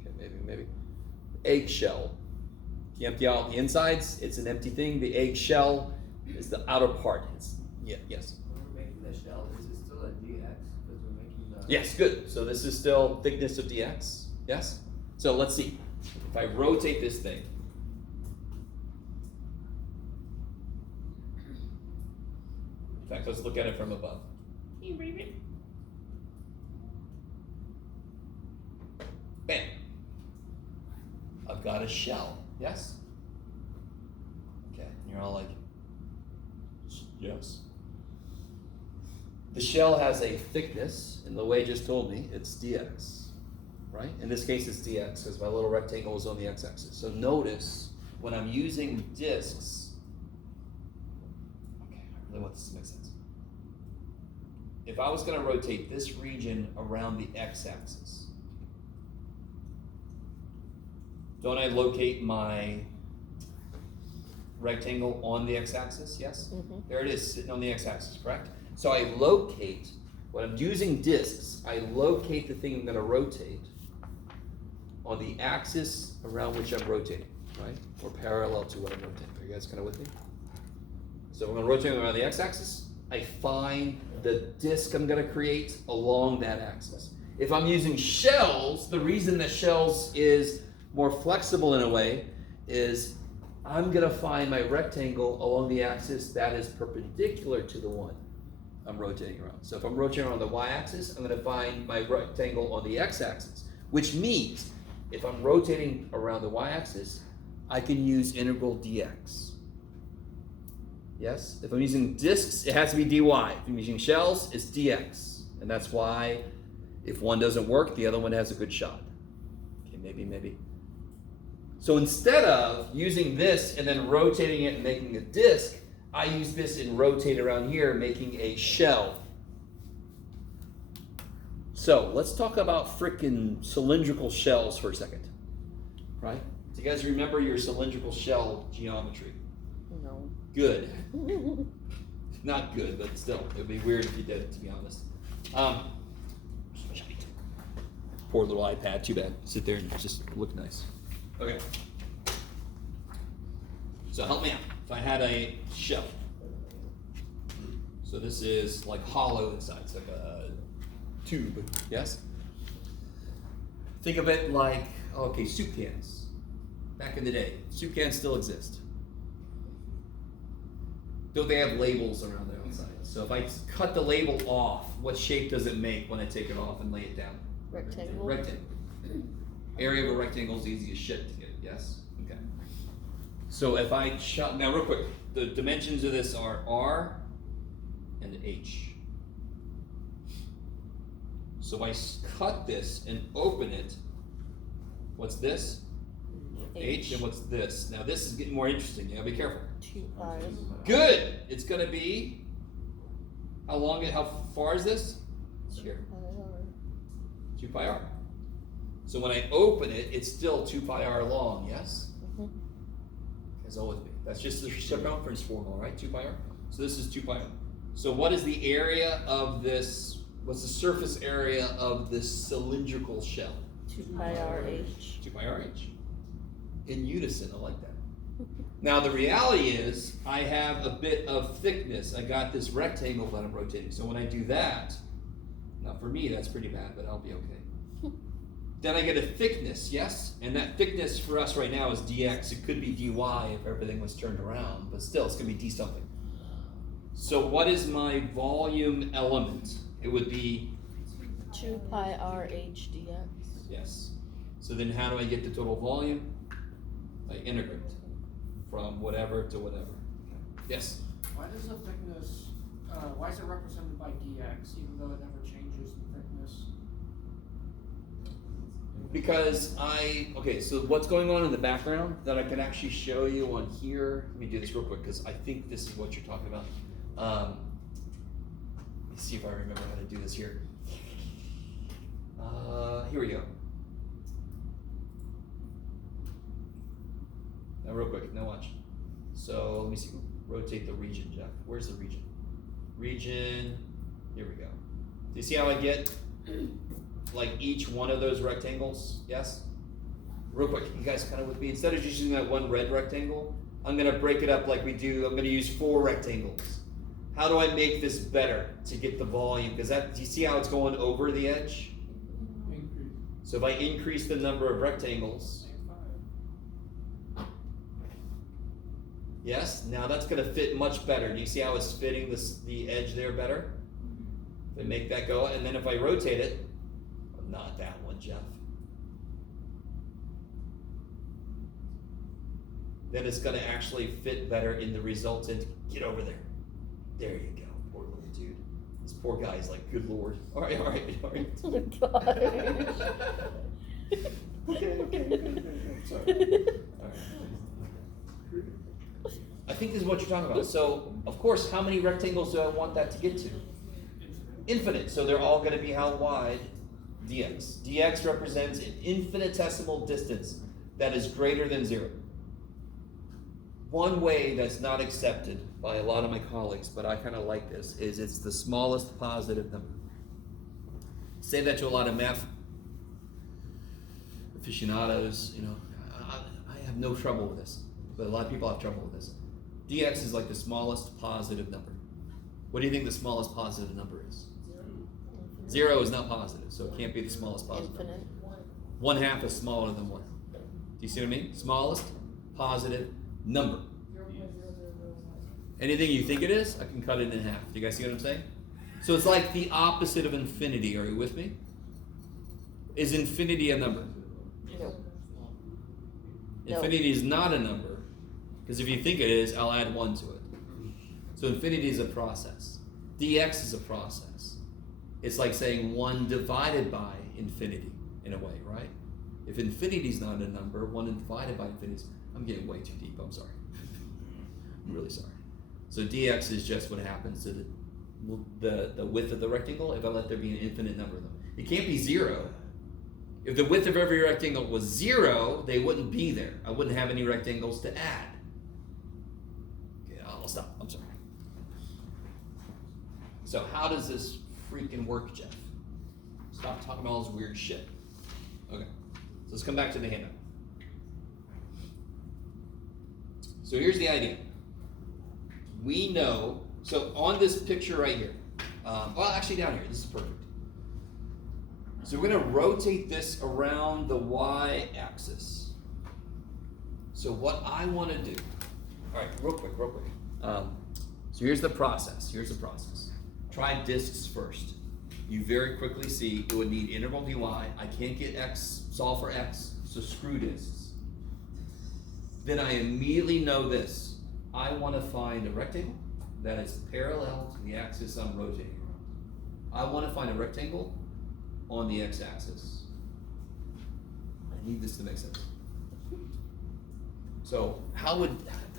Okay, maybe. Eggshell. You empty out the insides, it's an empty thing. The eggshell is the outer part. Yes. When we're making the shell, is it still a DX? Because we're making the. Yes, good. So this is still thickness of dx. Yes? So let's see. If I rotate this thing, in fact, let's look at it from above. Bam. I've got a shell. Yes? Okay, and you're all like, yes. The shell has a thickness, and the way just told me, it's dx, right? In this case, it's dx, because my little rectangle is on the x-axis. So notice, when I'm using discs, okay, I really want this to make sense. If I was gonna rotate this region around the x-axis, don't I locate my rectangle on the x-axis? Yes? Mhm. There it is, sitting on the x-axis, correct? So I locate, when I'm using discs, I locate the thing I'm gonna rotate on the axis around which I'm rotating, right? Or parallel to what I'm rotating. Are you guys kinda with me? So when I'm rotating around the x-axis, I find the disc I'm gonna create along that axis. If I'm using shells, the reason that shells is more flexible in a way is I'm gonna find my rectangle along the axis that is perpendicular to the one I'm rotating around. So if I'm rotating around the y-axis, I'm gonna find my rectangle on the x-axis, which means if I'm rotating around the y-axis, I can use integral dx. Yes? If I'm using discs, it has to be dy. If I'm using shells, it's dx. And that's why if one doesn't work, the other one has a good shot. Okay, maybe. So instead of using this and then rotating it and making a disc, I use this and rotate around here, making a shell. So let's talk about frickin' cylindrical shells for a second, right? Do you guys remember your cylindrical shell geometry? No. Good. Not good, but still, it would be weird if you did, to be honest. Poor little iPad, too bad. Sit there and just look nice. Okay. So help me out. If I had a shell, so this is like hollow inside, it's like a tube, yes? Think of it like, okay, soup cans. Back in the day, soup cans still exist. Don't they have labels around the outside? So if I cut the label off, what shape does it make when I take it off and lay it down? Rectangle. Rectangle. Area of a rectangle is easy as shit to get, yes? Okay. So if I chop, now real quick, the dimensions of this are R and H. So if I cut this and open it, what's this? H, and what's this? Now this is getting more interesting, you gotta be careful. 2 pi. Good! It's gonna be, how far is this? Here. 2 pi r. So when I open it, it's still 2 pi r long, yes? Mhm. As always be. That's just the circumference formula, right? 2 pi r. So this is 2 pi r. So what is the area of this, what's the surface area of this cylindrical shell? 2 pi r h. 2 pi r h. In unison, I like that. Now the reality is, I have a bit of thickness. I got this rectangle that I'm rotating. So when I do that, now for me that's pretty bad, but I'll be okay. Then I get a thickness, yes? And that thickness for us right now is dx. It could be dy if everything was turned around, but still it's gonna be d something. So what is my volume element? It would be, 2 pi r h dx. yes. So then how do I get the total volume? I integrate from whatever to whatever. Yes? Why does the thickness, why is it represented by dx even though it never changes the thickness? Because okay, so what's going on in the background that I can actually show you on here, let me do this real quick because I think this is what you're talking about. Let's see if I remember how to do this here. Here we go. Now real quick, now watch. So let me see, rotate the region, Jeff. Where's the region? Region, here we go. Do you see how I get like each one of those rectangles, yes? Real quick, you guys kind of with me? Instead of just using that one red rectangle, I'm gonna break it up like we do. I'm gonna use 4 rectangles. How do I make this better to get the volume? Because that, do you see how it's going over the edge? Increase. So if I increase the number of rectangles, yes, now that's gonna fit much better. Do you see how it's fitting the edge there better? If I make that go, and then if I rotate it, not that one, Jeff. Then it's gonna actually fit better in the resultant. Get over there. There you go. Poor little dude. This poor guy's like, good lord. All right. Oh my gosh. Okay. Sorry. All right. I think this is what you're talking about. So, of course, how many rectangles do I want that to get to? Infinite. So they're all going to be how wide? Dx. Dx represents an infinitesimal distance that is greater than 0. One way that's not accepted by a lot of my colleagues, but I kind of like this, is it's the smallest positive number. Say that to a lot of math aficionados, you know, I have no trouble with this, but a lot of people have trouble with this. Dx is like the smallest positive number. What do you think the smallest positive number is? 0 is not positive, so it can't be the smallest positive number. Infinite. 1/2 is smaller than 1. Do you see what I mean? Smallest positive number. Anything you think it is, I can cut it in half. Do you guys see what I'm saying? So it's like the opposite of infinity. Are you with me? Is infinity a number? No. Infinity is not a number, because if you think it is, I'll add 1 to it. So infinity is a process. Dx is a process. It's like saying 1 divided by infinity, in a way, right? If infinity is not a number, 1 divided by infinity is... I'm getting way too deep, I'm sorry. I'm really sorry. So dx is just what happens to the width of the rectangle if I let there be an infinite number of them. It can't be 0. If the width of every rectangle was 0, they wouldn't be there. I wouldn't have any rectangles to add. Okay, I'll stop. I'm sorry. So how does this freaking work, Jeff? Stop talking about all this weird shit. Okay, so let's come back to the handout. So here's the idea. We know, so on this picture right here, well, actually down here, this is perfect. So we're going to rotate this around the y-axis. So what I want to do, all right, real quick. So here's the process. Try discs first. You very quickly see it would need integral dy. I can't get x, solve for x, so screw discs. Then I immediately know this. I want to find a rectangle that is parallel to the axis I'm rotating around. I want to find a rectangle on the x-axis. I need this to make sense. So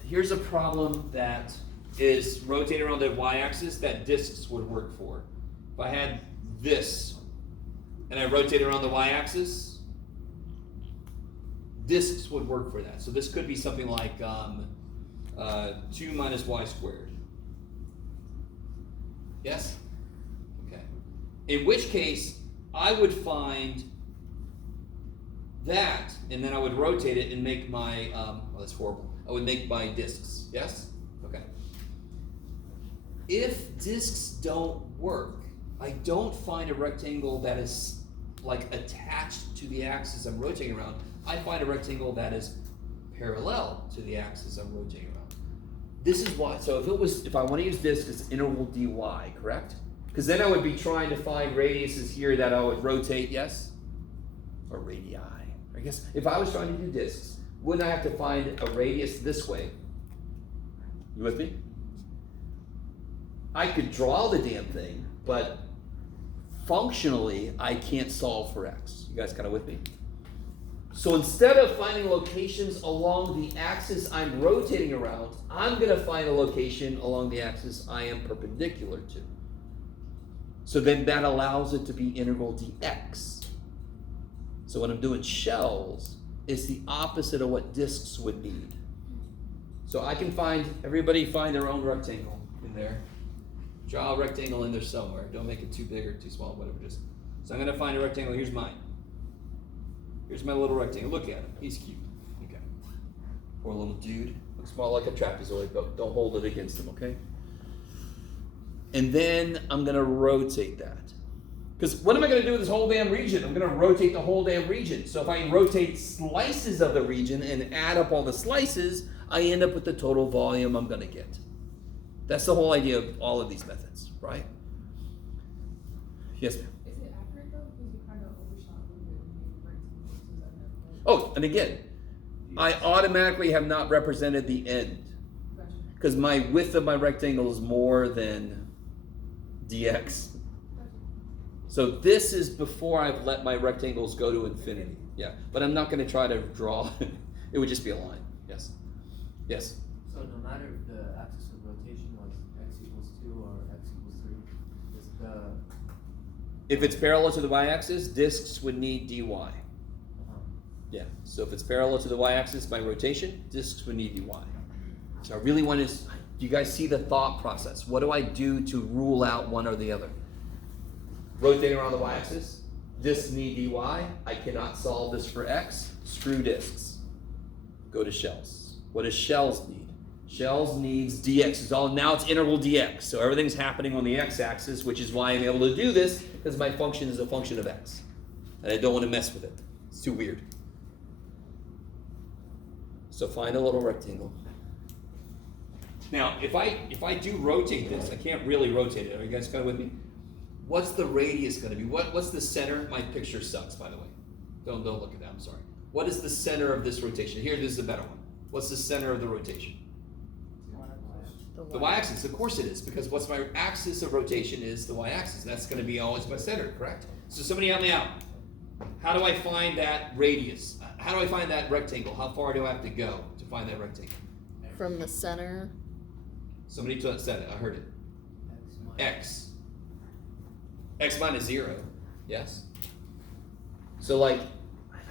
here's a problem that is rotated around the y-axis that discs would work for. If I had this and I rotate around the y-axis, discs would work for that. So this could be something like 2 minus y squared. Yes? Okay. In which case, I would find that, and then I would rotate it and make my, well, that's horrible. I would make my discs. Yes? Okay. If discs don't work, I don't find a rectangle that is like attached to the axis I'm rotating around. I find a rectangle that is parallel to the axis I'm rotating around. This is why, so if I want to use disc, it's integral dy, correct? Because then I would be trying to find radiuses here that I would rotate, yes? Or radii. I guess if I was trying to do discs, wouldn't I have to find a radius this way? You with me? I could draw the damn thing, but functionally, I can't solve for x. You guys kind of with me? So instead of finding locations along the axis I'm rotating around, I'm going to find a location along the axis I am perpendicular to. So then that allows it to be integral dx. So when I'm doing shells, it's the opposite of what discs would need. So I can everybody find their own rectangle in there. Draw a rectangle in there somewhere. Don't make it too big or too small, whatever. Just So I'm gonna find a rectangle. Here's mine. Here's my little rectangle. Look at him. He's cute. Okay. Poor little dude. Looks more like a trapezoid, but don't hold it against him, okay? And then I'm gonna rotate that. Because what am I gonna do with this whole damn region? I'm gonna rotate the whole damn region. So if I rotate slices of the region and add up all the slices, I end up with the total volume I'm gonna get. That's the whole idea of all of these methods, right? Yes, ma'am. Is it accurate though? Because you kind of overshot a little bit when you rectangles, so that Oh, and again, I automatically have not represented the end. Gotcha. Because my width of my rectangle is more than dx. So this is before I've let my rectangles go to infinity. Yeah, but I'm not going to try to draw. It would just be a line. Yes. Yes. So no matter if the axis of rotation was x equals 2 or x equals 3, is the If it's parallel to the y-axis, discs would need dy. Yeah. So if it's parallel to the y-axis by rotation, discs would need dy. So I really want to. Do you guys see the thought process? What do I do to rule out one or the other? Rotating around the y-axis, discs need dy. I cannot solve this for x. Screw discs. Go to shells. What does shells need? Shells needs dx. It's all now it's integral dx. So everything's happening on the x-axis, which is why I'm able to do this because my function is a function of x, and I don't want to mess with it. It's too weird. So find a little rectangle. Now, if I do rotate this, I can't really rotate it. Are you guys kind of with me? What's the radius going to be? What's the center? My picture sucks, by the way. Don't look at that. I'm sorry. What is the center of this rotation? Here, this is a better one. What's the center of the rotation? The y-axis. Of course it is, because what's my axis of rotation is the y-axis. That's going to be always my center, correct? So somebody help me out. How do I find that radius? How do I find that rectangle? How far do I have to go to find that rectangle? From the center. Somebody said it. I heard it. x minus X minus 0. Yes? So, like,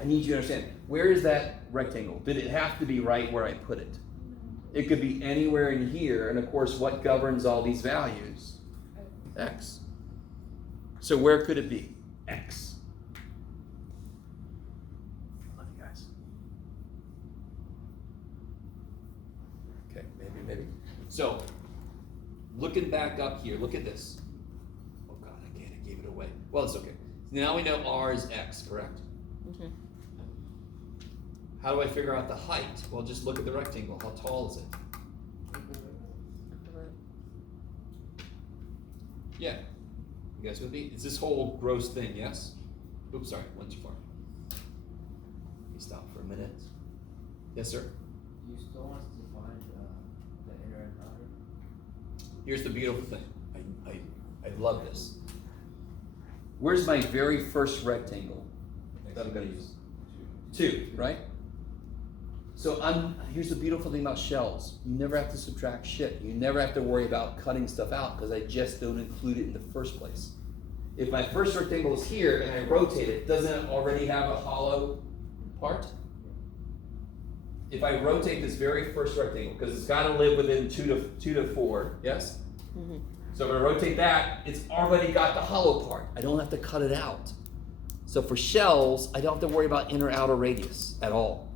I need you to understand. Where is that rectangle? Did it have to be right where I put it? It could be anywhere in here. And, of course, what governs all these values? X. So where could it be? X. Love you guys. Okay, maybe. So, looking back up here, look at this. Oh God, I gave it away. Well, it's okay. Now we know R is X, correct? Mm-hmm. How do I figure out the height? Well, just look at the rectangle. How tall is it? Yeah. You guys with me? It's this whole gross thing, yes? Oops, sorry, went too far. Let me stop for a minute. Yes, sir? you still want us to find the inner and outer? Here's the beautiful thing. I love this. Where's my very first rectangle that I'm going to use? 2, right? So here's the beautiful thing about shells. You never have to subtract shit. You never have to worry about cutting stuff out because I just don't include it in the first place. If my first rectangle is here and I rotate it, doesn't it already have a hollow part? If I rotate this very first rectangle, because it's got to live within 2 to 4, yes? Mm-hmm. So if I rotate that, it's already got the hollow part. I don't have to cut it out. So for shells, I don't have to worry about inner outer radius at all.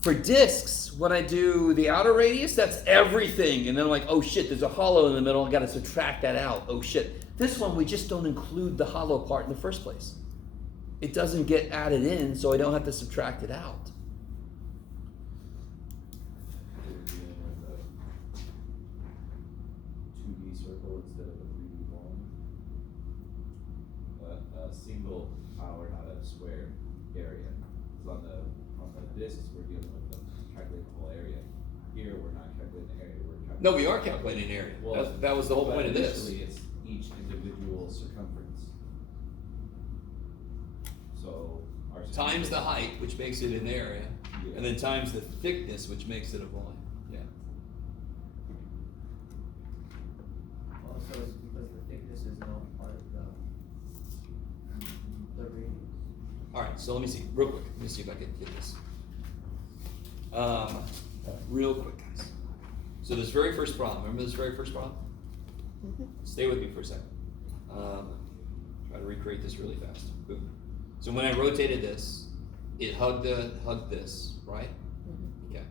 For discs, when I do the outer radius, that's everything. And then I'm like, oh shit, there's a hollow in the middle. I got to subtract that out. Oh shit. This one, we just don't include the hollow part in the first place. It doesn't get added in, so I don't have to subtract it out. We're dealing with a 2D circle instead of a 3D volume. A single power, not a square area. Because on the discs, we're dealing with calculating the whole area. Here, we're not calculating the area. We're calculating. No, we are calculating area. Well, that was the whole but point of this. initially, it's each individual circumference. So our Times the height, which makes it an area, Yeah. and then times the thickness, which makes it a volume. Yeah. Also, it's because the thickness is not part of the radius. All right, so let me see, real quick. Let me see if I can get this. Real quick, guys. So this very first problem, remember this very first problem? Mm-hmm. Stay with me for a second. Try recreate this really fast. Boom. So when I rotated this, it hugged this, right? Okay.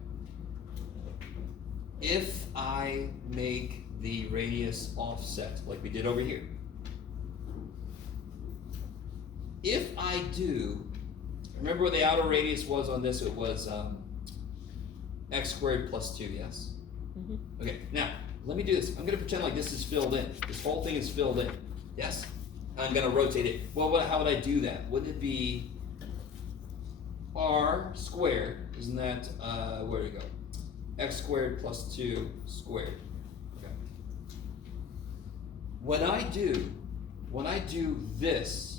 If I make the radius offset like we did over here, if I do, remember what the outer radius was on this? It was x squared plus 2, yes? Okay, now, let me do this. I'm gonna pretend like this is filled in. This whole thing is filled in, yes? I'm gonna rotate it. Well, how would I do that? Wouldn't it be r squared? Isn't that, where do we go? X squared plus 2 squared. Okay. When I do this,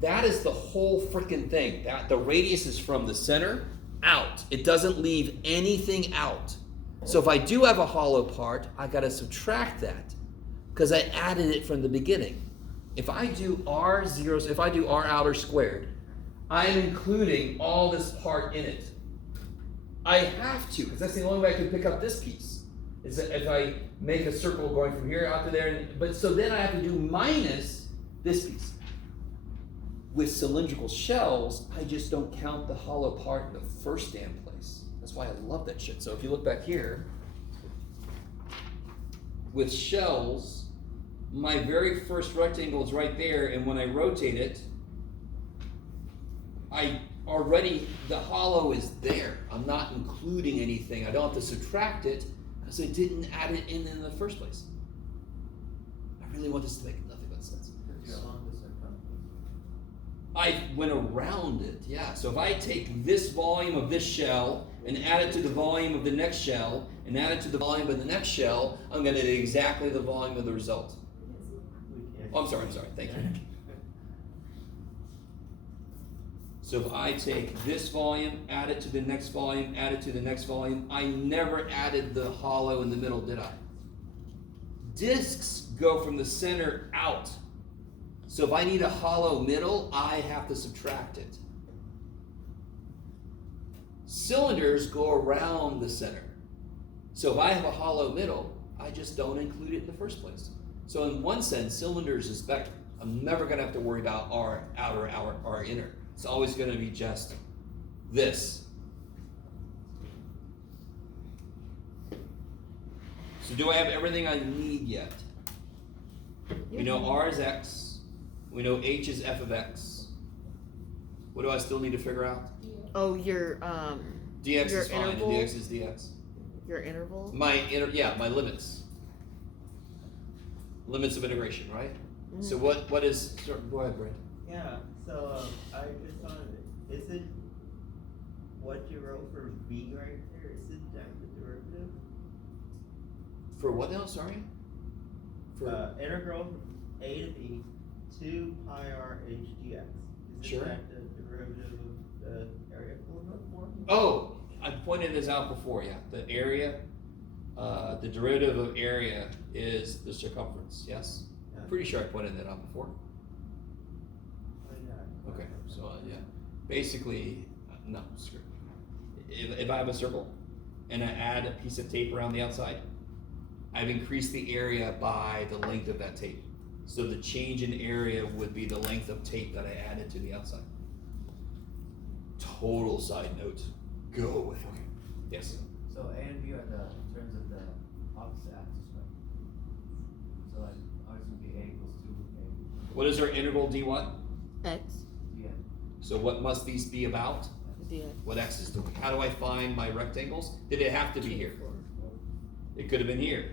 that is the whole freaking thing. That the radius is from the center out. It doesn't leave anything out. So if I do have a hollow part, I gotta subtract that because I added it from the beginning. If I do r0, if I do r outer squared, I am including all this part in it. I have to, because that's the only way I can pick up this piece. Is that if I make a circle going from here out to there, but so then I have to do minus this piece. With cylindrical shells, I just don't count the hollow part in the first damn place. That's why I love that shit. So if you look back here, with shells, my very first rectangle is right there, and when I rotate it, the hollow is there. I'm not including anything. I don't have to subtract it because I didn't add it in the first place. I really want this to make nothing but sense. You're along the circumference. I went around it, yeah. So if I take this volume of this shell and add it to the volume of the next shell and add it to the volume of the next shell, I'm going to get exactly the volume of the result. Oh, I'm sorry, thank you. So if I take this volume, add it to the next volume, add it to the next volume, I never added the hollow in the middle, did I? Discs go from the center out. So if I need a hollow middle, I have to subtract it. Cylinders go around the center. So if I have a hollow middle, I just don't include it in the first place. So in one sense, cylinders is better. I'm never gonna have to worry about our outer, our inner. It's always gonna be just this. So do I have everything I need yet? We know R is X. We know H is f of X. What do I still need to figure out? Oh, your Dx your is fine, interval? and Dx is Dx. Your interval? My limits. Limits of integration, right? Mm-hmm. So what is, go ahead, Brent. Yeah, so, I just wanted, is it what you wrote for B right there, is it that the derivative? For what now, sorry? For, Integral from A to B, 2 pi r h dx. Is Sure. that the derivative of the area coordinate form? oh, I pointed this out before, yeah. The area, the derivative of area is the circumference, yes? Yeah. Pretty sure I pointed that out before. Oh, yeah. Okay, so yeah, basically, no, screw it. If I have a circle and I add a piece of tape around the outside, I've increased the area by the length of that tape. So the change in area would be the length of tape that I added to the outside. Total side note. Go away. Okay. Yes. So A and B are the terms of the opposite axis, right? So like ours would be A equals 2 A. What is our integral d what? X. Yeah. So what must these be about? Dx. What x is doing? How do I find my rectangles? Did it have to be here? It could have been here.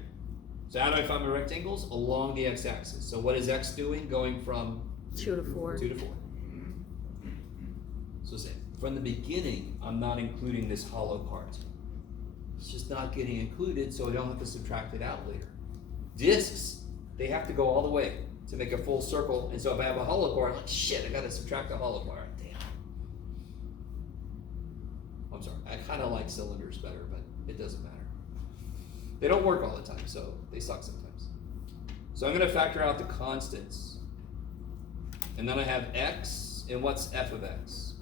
So how do I find my rectangles? Along the x-axis. So what is x doing? Going from 2 to 4. 2 to 4. So say, from the beginning, I'm not including this hollow part. It's just not getting included, so I don't have to subtract it out later. Discs, they have to go all the way to make a full circle, and so if I have a hollow part, I'm like, shit, I gotta subtract the hollow part. Damn. I'm sorry, I kinda like cylinders better, but it doesn't matter. They don't work all the time, so they suck sometimes. So I'm gonna factor out the constants. And then I have x, and what's f of x?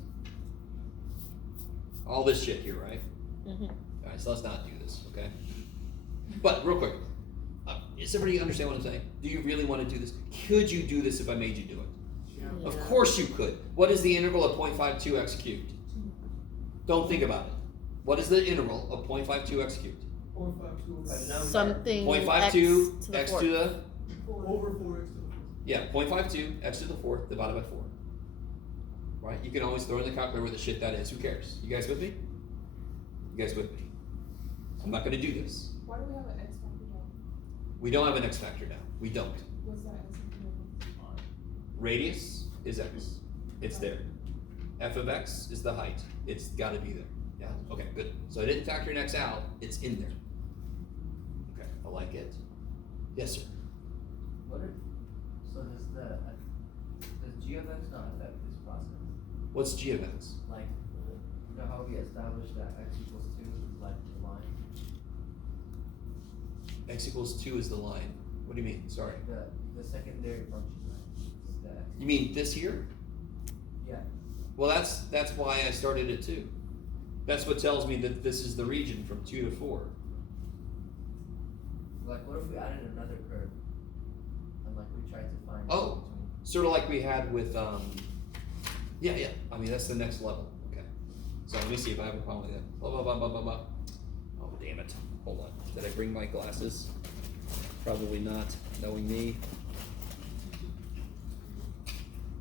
All this shit here, right? Mm-hmm. Alright, so let's not do this, okay? But real quick, does everybody understand what I'm saying? Do you really want to do this? Could you do this if I made you do it? Yeah. Of Yeah. course you could. What is the integral of 0.52 x cubed? Don't think about it. What is the integral of 0.52 x cubed? 0.52 A number. Something 0.52 x to the x fourth. to the, over 4x to the 4th. yeah, 0.52 x to the fourth divided by 4. Right? You can always throw in the calculator where the shit that is. Who cares? You guys with me? You guys with me? I'm not gonna do this. Why do we have an X factor now? We don't have an x factor now. We don't. What's that? Radius is x. It's there. F of x is the height. It's gotta be there. Yeah? Okay, good. So I didn't factor an x out. It's in there. Okay, I like it. Yes, sir. What are, so does g of x not affect this process? What's g of x? Like, you know how we established that x equals 2 is like the line? X equals 2 is the line. What do you mean? Sorry. The secondary function, right? Is that, You mean this here? yeah, Well, that's why I started at 2. That's what tells me that this is the region from 2 to 4. like what if we added another curve? And like we tried to find. Oh. between- Sort of like we had with, yeah. I mean, that's the next level. Okay. So let me see if I have a problem with that. Blah, blah, blah, blah, blah, blah. Oh, damn it. Hold on. Did I bring my glasses? Probably not, knowing me.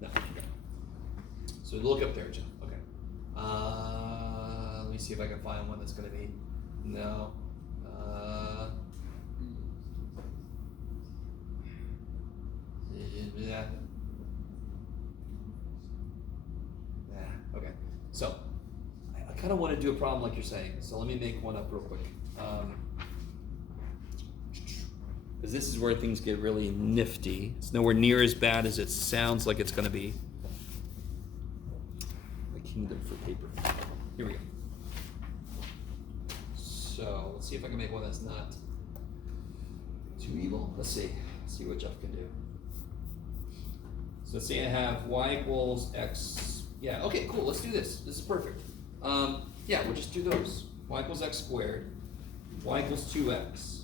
No, okay. So look up there, Jeff. Okay. Let me see if I can find one that's gonna be, no. Yeah. Okay. So, I kind of want to do a problem like you're saying. So let me make one up real quick. Because this is where things get really nifty. It's nowhere near as bad as it sounds like it's going to be. My kingdom for paper. Here we go. So let's see if I can make one that's not too evil. Let's see. Let's see what Jeff can do. So let's say I have y equals x. Yeah, okay, cool. Let's do this. This is perfect. Yeah, we'll just do those. Y equals x squared. Y equals 2x.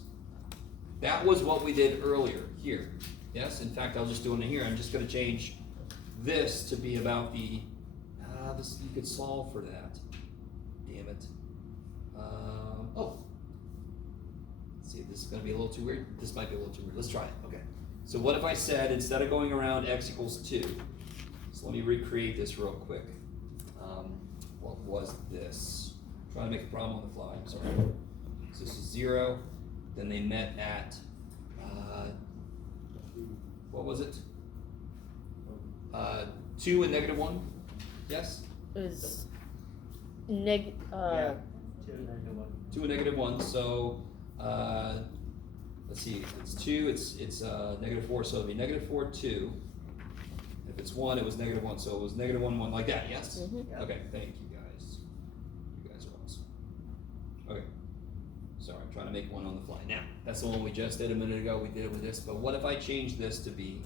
That was what we did earlier here. Yes, in fact, I'll just do it in here. I'm just going to change this to be about the. This you could solve for that. Damn it. Oh. Let's see, this is going to be a little too weird. This might be a little too weird. Let's try it. Okay. So what if I said instead of going around x equals 2? So let me recreate this real quick. What was this? I'm trying to make a problem on the fly. I'm sorry. So this is 0. Then they met at, what was it? 2 and negative 1? Yes? Is Yeah. 2 and negative 1. 2 and negative 1. So, let's see. It's 2, it's negative 4. So it'll be negative 4, 2. If it's 1, it was negative 1. So it was negative 1, 1, like that, yes? Mhm. Yeah. Okay, thank you guys. You guys are awesome. Okay. Sorry, I'm trying to make one on the fly. Now, that's the one we just did a minute ago. We did it with this. But what if I change this to be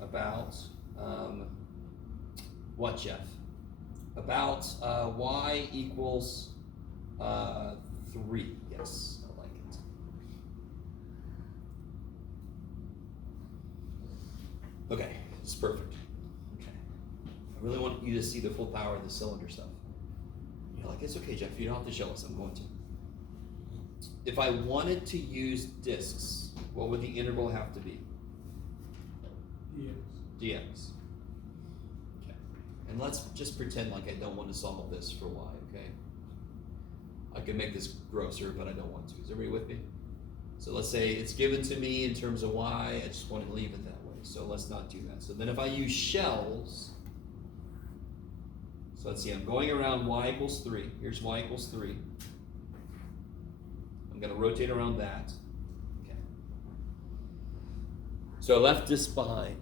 about, what, Jeff? About y equals 3. Yes, I like it. Okay, it's perfect. Okay. I really want you to see the full power of the cylinder stuff. You're like, it's okay, Jeff, you don't have to show us, I'm going to. If I wanted to use disks, what would the integral have to be? Dx. Okay. And let's just pretend like I don't want to solve this for y, okay? I can make this grosser, but I don't want to. Is everybody with me? So let's say it's given to me in terms of y, I just want to leave it that way. So let's not do that. So then if I use shells, so let's see, I'm going around y equals 3. Here's y equals 3. I'm going to rotate around that. Okay. So I left this behind.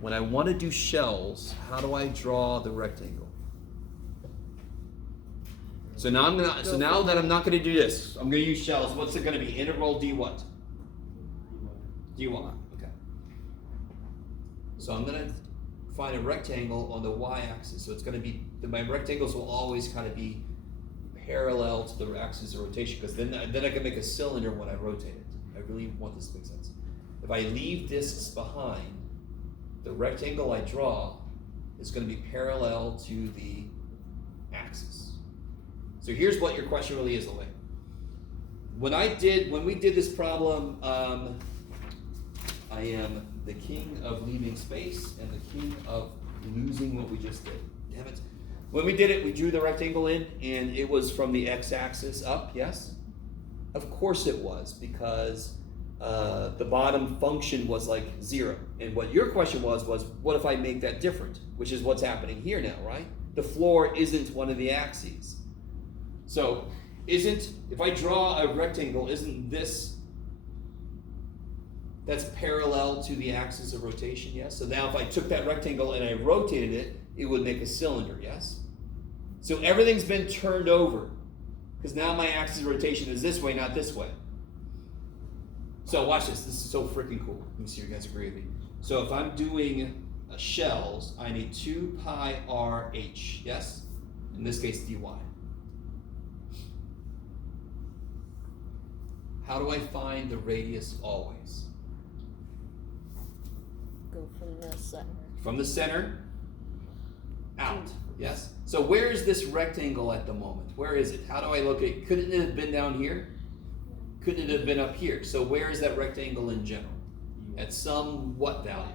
When I want to do shells, how do I draw the rectangle? So now I'm gonna. So now that I'm not going to do this, I'm going to use shells. What's it going to be? Integral d what? dy. Okay. So I'm going to find a rectangle on the y-axis. So it's going to be my rectangles will always kind of be parallel to the axis of rotation, because then I can make a cylinder when I rotate it. I really want this to make sense. If I leave discs behind, the rectangle I draw is going to be parallel to the axis. So here's what your question really is, Lily. When we did this problem, I am the king of leaving space and the king of losing what we just did. Damn it. When we did it, we drew the rectangle in, and it was from the x-axis up, yes? Of course it was, because the bottom function was like 0. And what your question was what if I make that different? Which is what's happening here now, right? The floor isn't one of the axes. So, if I draw a rectangle, isn't this, that's parallel to the axis of rotation, yes? So now if I took that rectangle and I rotated it, it would make a cylinder, yes? So everything's been turned over, because now my axis of rotation is this way, not this way. So watch this. This is so freaking cool. Let me see if you guys agree with me. So if I'm doing shells, I need 2 pi r h, yes? In this case, dy. How do I find the radius always? Go from the center. From the center out, yes? So where is this rectangle at the moment? Where is it? How do I locate? Couldn't it have been down here? Couldn't it have been up here? So where is that rectangle in general? At some what value?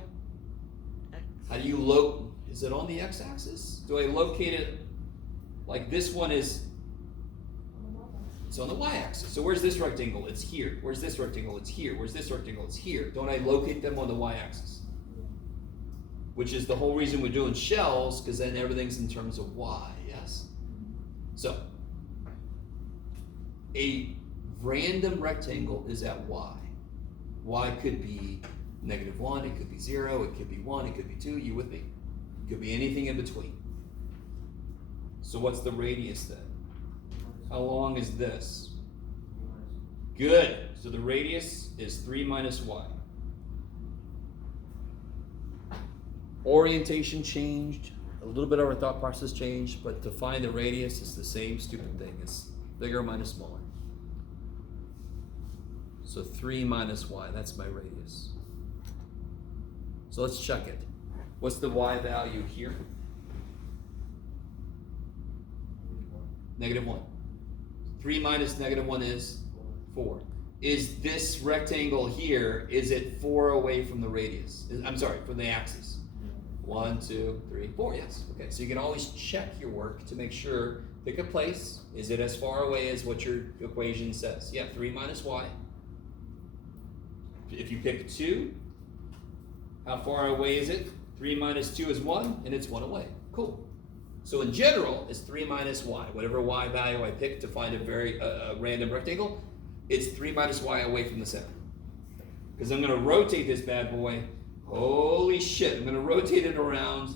X. How do you is it on the x-axis? Do I locate it like this one is? It's on the y-axis. So where's this rectangle? It's here. Where's this rectangle? It's here. Where's this rectangle? It's here. Don't I locate them on the y-axis? Which is the whole reason we're doing shells, because then everything's in terms of y, yes? So, a random rectangle is at y. Y could be -1, it could be 0, it could be 1, it could be 2, you with me? It could be anything in between. So what's the radius then? How long is this? Good. So the radius is 3 minus y. Orientation changed, a little bit of our thought process changed, but to find the radius is the same stupid thing. It's bigger minus smaller. So 3 minus y, that's my radius. So let's check it. What's the y value here? -1. 3 minus -1 is 4. Is this rectangle here, is it 4 away from the radius? I'm sorry, from the axis. 1, 2, 3, 4, yes. Okay, so you can always check your work to make sure, pick a place. Is it as far away as what your equation says? Yeah, 3 minus y. If you pick 2, how far away is it? 3 minus 2 is 1, and it's 1 away. Cool. So in general, it's 3 minus y. Whatever y value I pick to find a random rectangle, it's 3 minus y away from the center. Because I'm going to rotate this bad boy. Holy shit, I'm going to rotate it around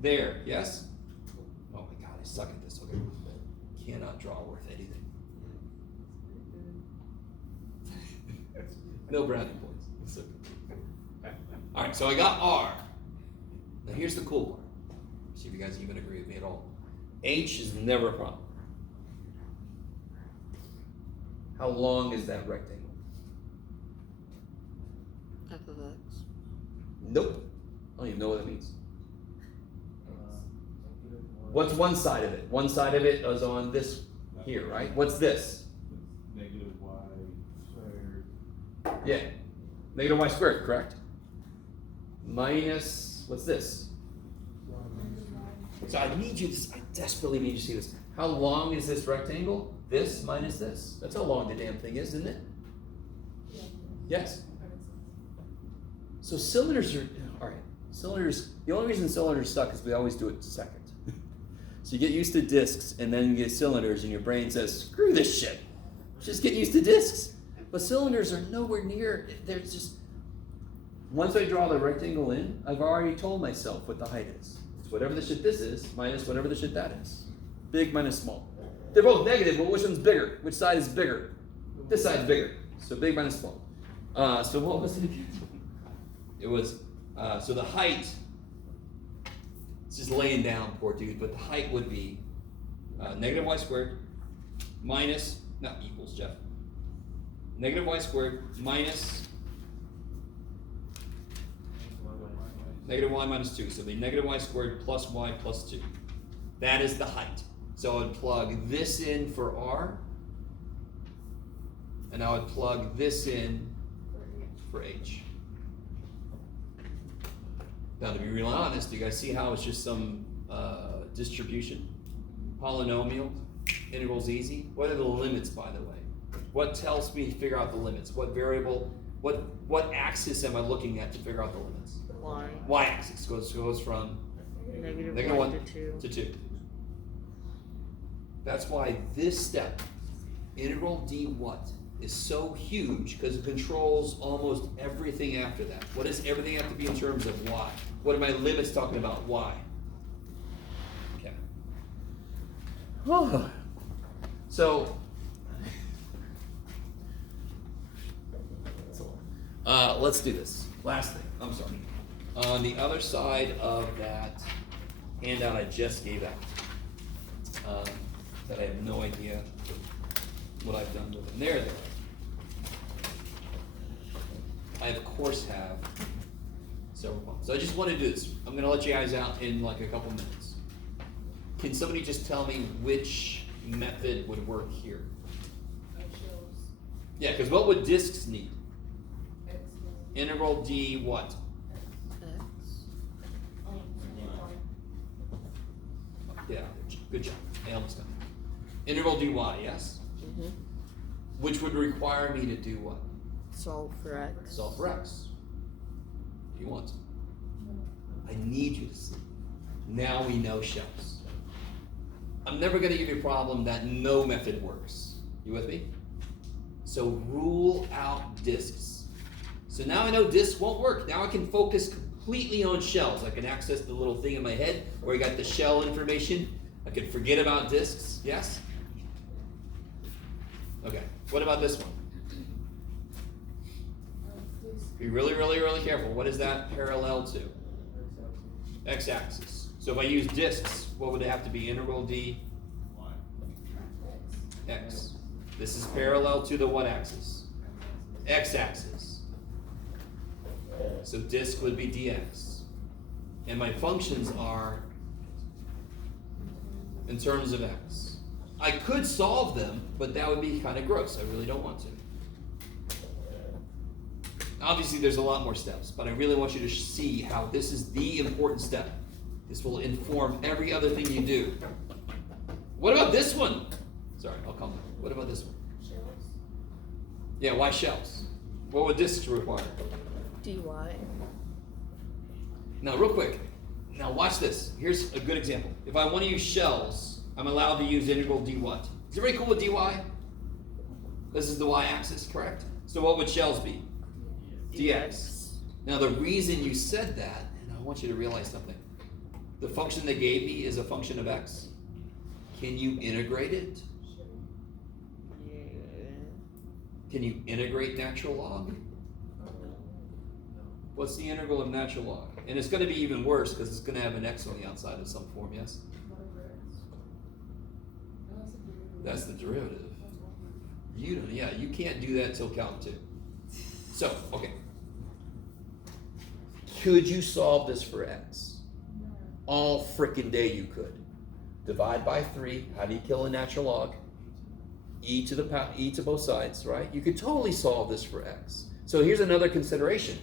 there, yes? Oh my god, I suck at this. Okay. Cannot draw worth anything. No brownie points. It's okay. Alright, so I got R. Now here's the cool part. See if you guys even agree with me at all. H is never a problem. How long is that rectangle? F of x. Nope. I don't even know what that means. What's one side of it? One side of it is on this here, right? What's this? -y squared. Yeah. -y squared, correct? Minus, what's this? So I need you to, I desperately need you to see this. How long is this rectangle? This minus this. That's how long the damn thing is, isn't it? Yes. So cylinders are, alright, cylinders, the only reason cylinders suck is we always do it second. So you get used to discs, and then you get cylinders, and your brain says, screw this shit. Just get used to discs. But cylinders are nowhere near, they're just, once I draw the rectangle in, I've already told myself what the height is. It's whatever the shit this is, minus whatever the shit that is. Big minus small. They're both negative, but which one's bigger? Which side is bigger? This side's bigger. So big minus small. So what was it again? It was, so the height, it's just laying down, poor dude, but the height would be -y squared minus, not equals, Jeff. negative y squared minus negative y minus 2. So the negative y squared plus y plus 2. That is the height. So I would plug this in for r, and I would plug this in for h. Now, to be real honest, do you guys see how it's just some distribution? Polynomial, integral's easy. What are the limits, by the way? What tells me to figure out the limits? What variable, what axis am I looking at to figure out the limits? Y. Y-axis goes from Negative negative 1 1 to 2. to 2. That's why this step, integral d what, is so huge because it controls almost everything after that. What does everything have to be in terms of y? What are my limits talking about y? Okay. So, let's do this. Last thing, I'm sorry. On the other side of that handout I just gave out, that I have no idea what I've done with them. There they are. I of course have several problems. So I just want to do this. I'm gonna let you guys out in like a couple minutes. Can somebody just tell me which method would work here? Yeah, because what would discs need? Integral d what? Yeah, good job. I almost got it. Integral dy, yes? Mm-hmm. Which would require me to do what? Solve for x. Solve for x. If you want to. I need you to see. Now we know shells. I'm never going to give you a problem that no method works. You with me? So rule out disks. So now I know disks won't work. Now I can focus completely on shells. I can access the little thing in my head where I got the shell information. I can forget about disks. Yes? Okay. What about this one? Be really, really, really careful. What is that parallel to? X-axis. So if I use disks, what would it have to be? Integral d x. This is parallel to the what axis? X-axis. So disk would be dx. And my functions are in terms of x. I could solve them, but that would be kind of gross. I really don't want to. Obviously, there's a lot more steps, but I really want you to see how this is the important step. This will inform every other thing you do. What about this one? Sorry, I'll come back. What about this one? Shells. Yeah, why shells? What would disks require? dy. Now, real quick. Now, watch this. Here's a good example. If I want to use shells, I'm allowed to use integral d what? Is everybody cool with dy? This is the y-axis, correct? So what would shells be? dx. Now, the reason you said that, and I want you to realize something. The function they gave me is a function of x. Can you integrate it? Yeah. Can you integrate natural log? What's the integral of natural log? And it's going to be even worse because it's going to have an x on the outside of some form, yes? That's the derivative. You don't, yeah, you can't do that till Calc 2. So, okay. Could you solve this for x? All frickin' day you could. Divide by 3. How do you kill a natural log? E to both sides, right? You could totally solve this for x. So here's another consideration.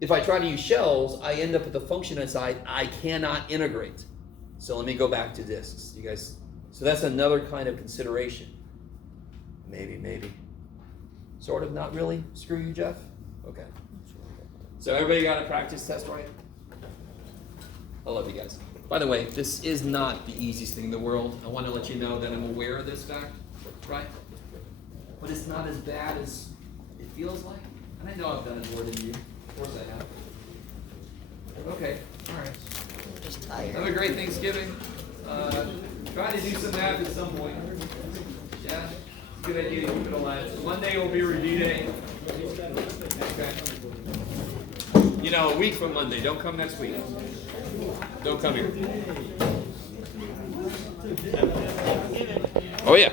If I try to use shells, I end up with a function inside I cannot integrate. So let me go back to disks. You guys, so that's another kind of consideration. Maybe. Sort of, not really? Screw you, Jeff? Okay. So everybody got a practice test, right? I love you guys. By the way, this is not the easiest thing in the world. I want to let you know that I'm aware of this fact, right? But it's not as bad as it feels like. And I know I've done it more than you. Of course I have. Okay, all right. Just tired. Have a great Thanksgiving. Try to do some math at some point. Yeah, good idea to keep it alive. Monday will be review day. Okay. You know, a week from Monday. Don't come next week. Don't come here. Oh yeah.